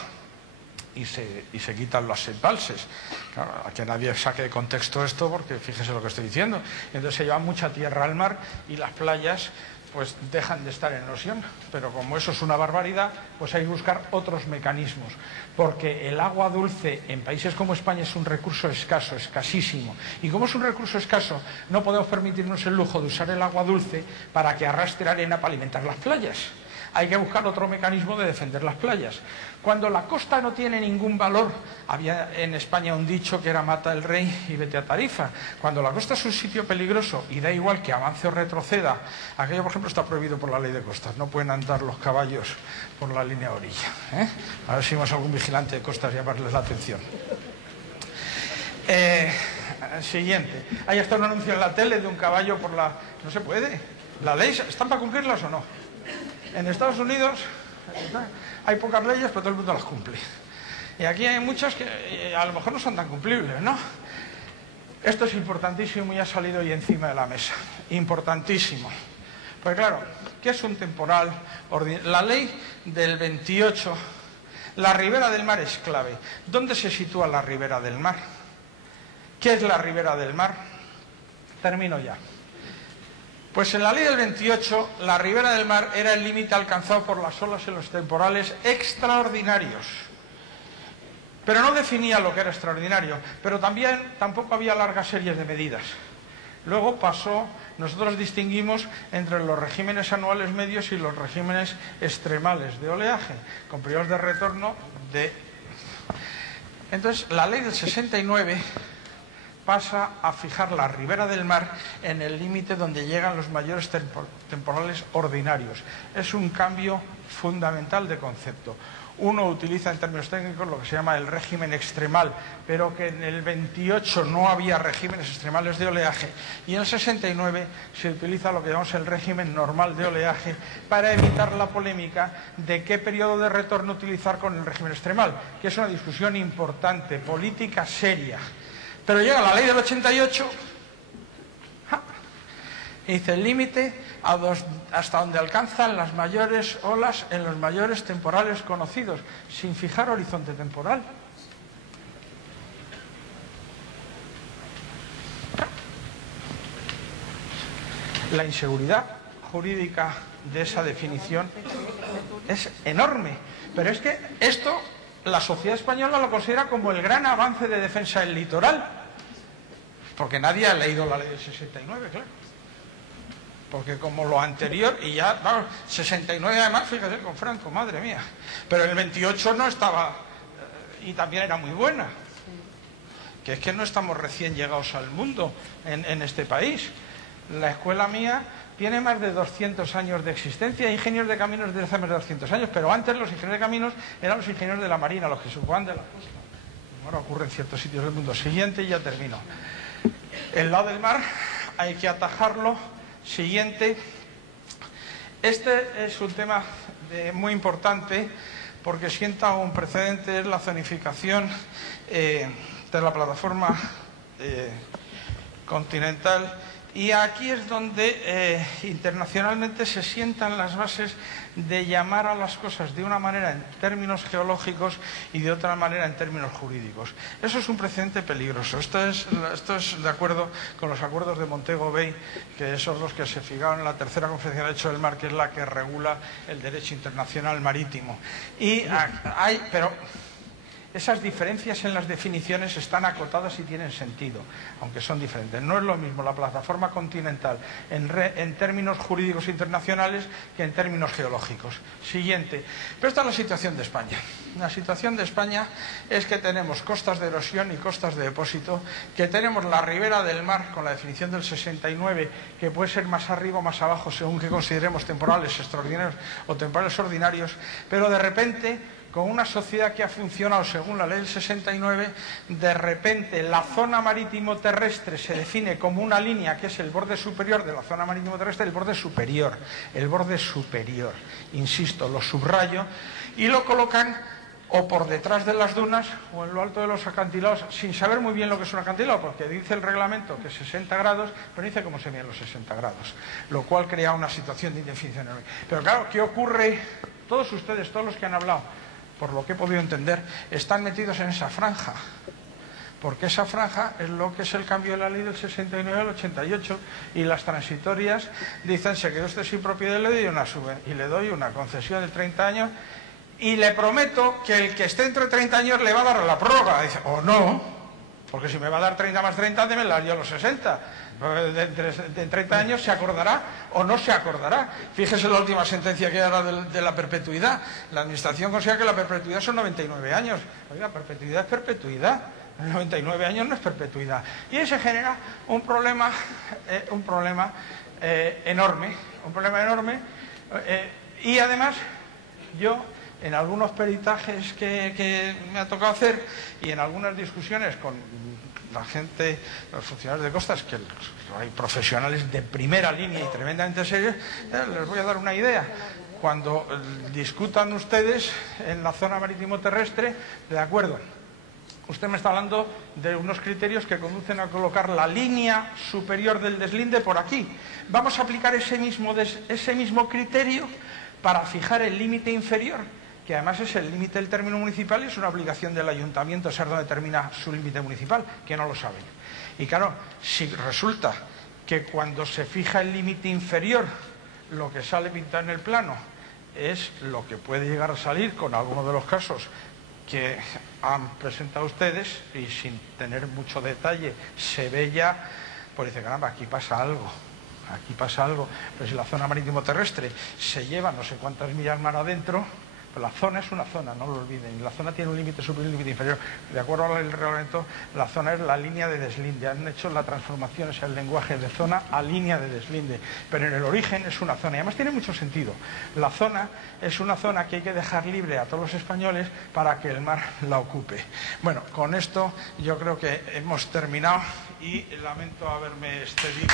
y se quitan los embalses. Claro, a que nadie saque de contexto esto, porque fíjese lo que estoy diciendo. Entonces se lleva mucha tierra al mar y las playas pues dejan de estar en erosión, pero como eso es una barbaridad, pues hay que buscar otros mecanismos, porque el agua dulce en países como España es un recurso escaso, escasísimo, y como es un recurso escaso, no podemos permitirnos el lujo de usar el agua dulce para que arrastre arena para alimentar las playas. Hay que buscar otro mecanismo de defender las playas. Cuando la costa no tiene ningún valor, había en España un dicho que era mata el rey y vete a Tarifa. Cuando la costa es un sitio peligroso y da igual que avance o retroceda, aquello por ejemplo está prohibido por la ley de costas, no pueden andar los caballos por la línea orilla, ¿eh? A ver si vemos algún vigilante de costas llamarles la atención. Siguiente. Ahí está un anuncio en la tele de un caballo por la... No se puede. ¿La ley están para cumplirlas o no? En Estados Unidos hay pocas leyes, pero todo el mundo las cumple. Y aquí hay muchas que a lo mejor no son tan cumplibles, ¿no? Esto es importantísimo y ha salido hoy encima de la mesa. Importantísimo. Pues claro, ¿qué es un temporal? La ley del 28, la ribera del mar es clave. ¿Dónde se sitúa la ribera del mar? ¿Qué es la ribera del mar? Termino ya. Pues en la ley del 28, la ribera del mar era el límite alcanzado por las olas en los temporales extraordinarios. Pero no definía lo que era extraordinario, pero tampoco había largas series de medidas. Luego pasó, nosotros distinguimos entre los regímenes anuales medios y los regímenes extremales de oleaje, con periodos de retorno de... Entonces, la ley del 69... pasa a fijar la ribera del mar en el límite donde llegan los mayores temporales ordinarios. Es un cambio fundamental de concepto. Uno utiliza en términos técnicos lo que se llama el régimen extremal, pero que en el 28 no había regímenes extremales de oleaje, y en el 69 se utiliza lo que llamamos el régimen normal de oleaje para evitar la polémica de qué periodo de retorno utilizar con el régimen extremal, que es una discusión importante, política seria. Pero llega la ley del 88 y dice el límite hasta donde alcanzan las mayores olas en los mayores temporales conocidos, sin fijar horizonte temporal. La inseguridad jurídica de esa definición es enorme, pero es que esto... la sociedad española lo considera como el gran avance de defensa del litoral, porque nadie ha leído la ley del 69, claro, porque como lo anterior, y ya, vamos, 69 además, fíjate, con Franco, madre mía, pero el 28 no estaba, y también era muy buena, que es que no estamos recién llegados al mundo en este país. La escuela mía tiene más de 200 años de existencia, ingenieros de caminos desde hace más de 200 años, pero antes los ingenieros de caminos eran los ingenieros de la marina, los que se ocupaban de la costa. Ahora ocurre en ciertos sitios del mundo. Siguiente, y ya termino. El lado del mar hay que atajarlo. Siguiente. Este es un tema muy importante porque sienta un precedente, es la zonificación de la plataforma continental. Y aquí es donde internacionalmente se sientan las bases de llamar a las cosas de una manera en términos geológicos y de otra manera en términos jurídicos. Eso es un precedente peligroso. Esto es de acuerdo con los acuerdos de Montego Bay, que son los que se fijaron en la tercera Conferencia de Derecho del Mar, que es la que regula el derecho internacional marítimo. Pero esas diferencias en las definiciones están acotadas y tienen sentido, aunque son diferentes. No es lo mismo la plataforma continental en términos jurídicos internacionales que en términos geológicos. Siguiente. Pero esta es la situación de España. La situación de España es que tenemos costas de erosión y costas de depósito, que tenemos la ribera del mar con la definición del 69, que puede ser más arriba o más abajo según que consideremos temporales extraordinarios o temporales ordinarios, pero de repente, con una sociedad que ha funcionado según la ley del 69, de repente la zona marítimo terrestre se define como una línea que es el borde superior de la zona marítimo terrestre, el borde superior, insisto, lo subrayo, y lo colocan o por detrás de las dunas o en lo alto de los acantilados, sin saber muy bien lo que es un acantilado, porque dice el reglamento que 60 grados, pero dice cómo se miden los 60 grados, lo cual crea una situación de indefinición enorme. Pero claro, ¿qué ocurre? Todos ustedes, todos los que han hablado, por lo que he podido entender, están metidos en esa franja. Porque esa franja es lo que es el cambio de la ley del 69 al 88 y las transitorias dicen se quedó usted sin propiedad y le doy una concesión de 30 años y le prometo que el que esté entre 30 años le va a dar la prórroga. Dice, o no, porque si me va a dar 30 más 30, démela yo a los 60. De 30 años se acordará o no se acordará. Fíjese la última sentencia que era de la perpetuidad. La administración considera que la perpetuidad son 99 años. Oiga, perpetuidad es perpetuidad. 99 años no es perpetuidad. Y ahí se genera un problema enorme. Y además, yo, en algunos peritajes que me ha tocado hacer y en algunas discusiones con la gente, los funcionarios de costas, que hay profesionales de primera línea y tremendamente serios, les voy a dar una idea. Cuando discutan ustedes en la zona marítimo terrestre, de acuerdo, usted me está hablando de unos criterios que conducen a colocar la línea superior del deslinde por aquí. Vamos a aplicar ese mismo criterio para fijar el límite inferior, que además es el límite del término municipal y es una obligación del ayuntamiento ser donde termina su límite municipal, que no lo saben. Y claro, si resulta que cuando se fija el límite inferior, lo que sale pintado en el plano es lo que puede llegar a salir con algunos de los casos que han presentado ustedes, y sin tener mucho detalle se ve ya, pues dice, caramba, aquí pasa algo, pero si la zona marítimo terrestre se lleva no sé cuántas millas mar adentro, pues la zona es una zona, no lo olviden, la zona tiene un límite superior y un límite inferior. De acuerdo al reglamento, la zona es la línea de deslinde, han hecho la transformación, o sea, el lenguaje de zona a línea de deslinde, pero en el origen es una zona, y además tiene mucho sentido. La zona es una zona que hay que dejar libre a todos los españoles para que el mar la ocupe. Bueno, con esto yo creo que hemos terminado y lamento haberme excedido.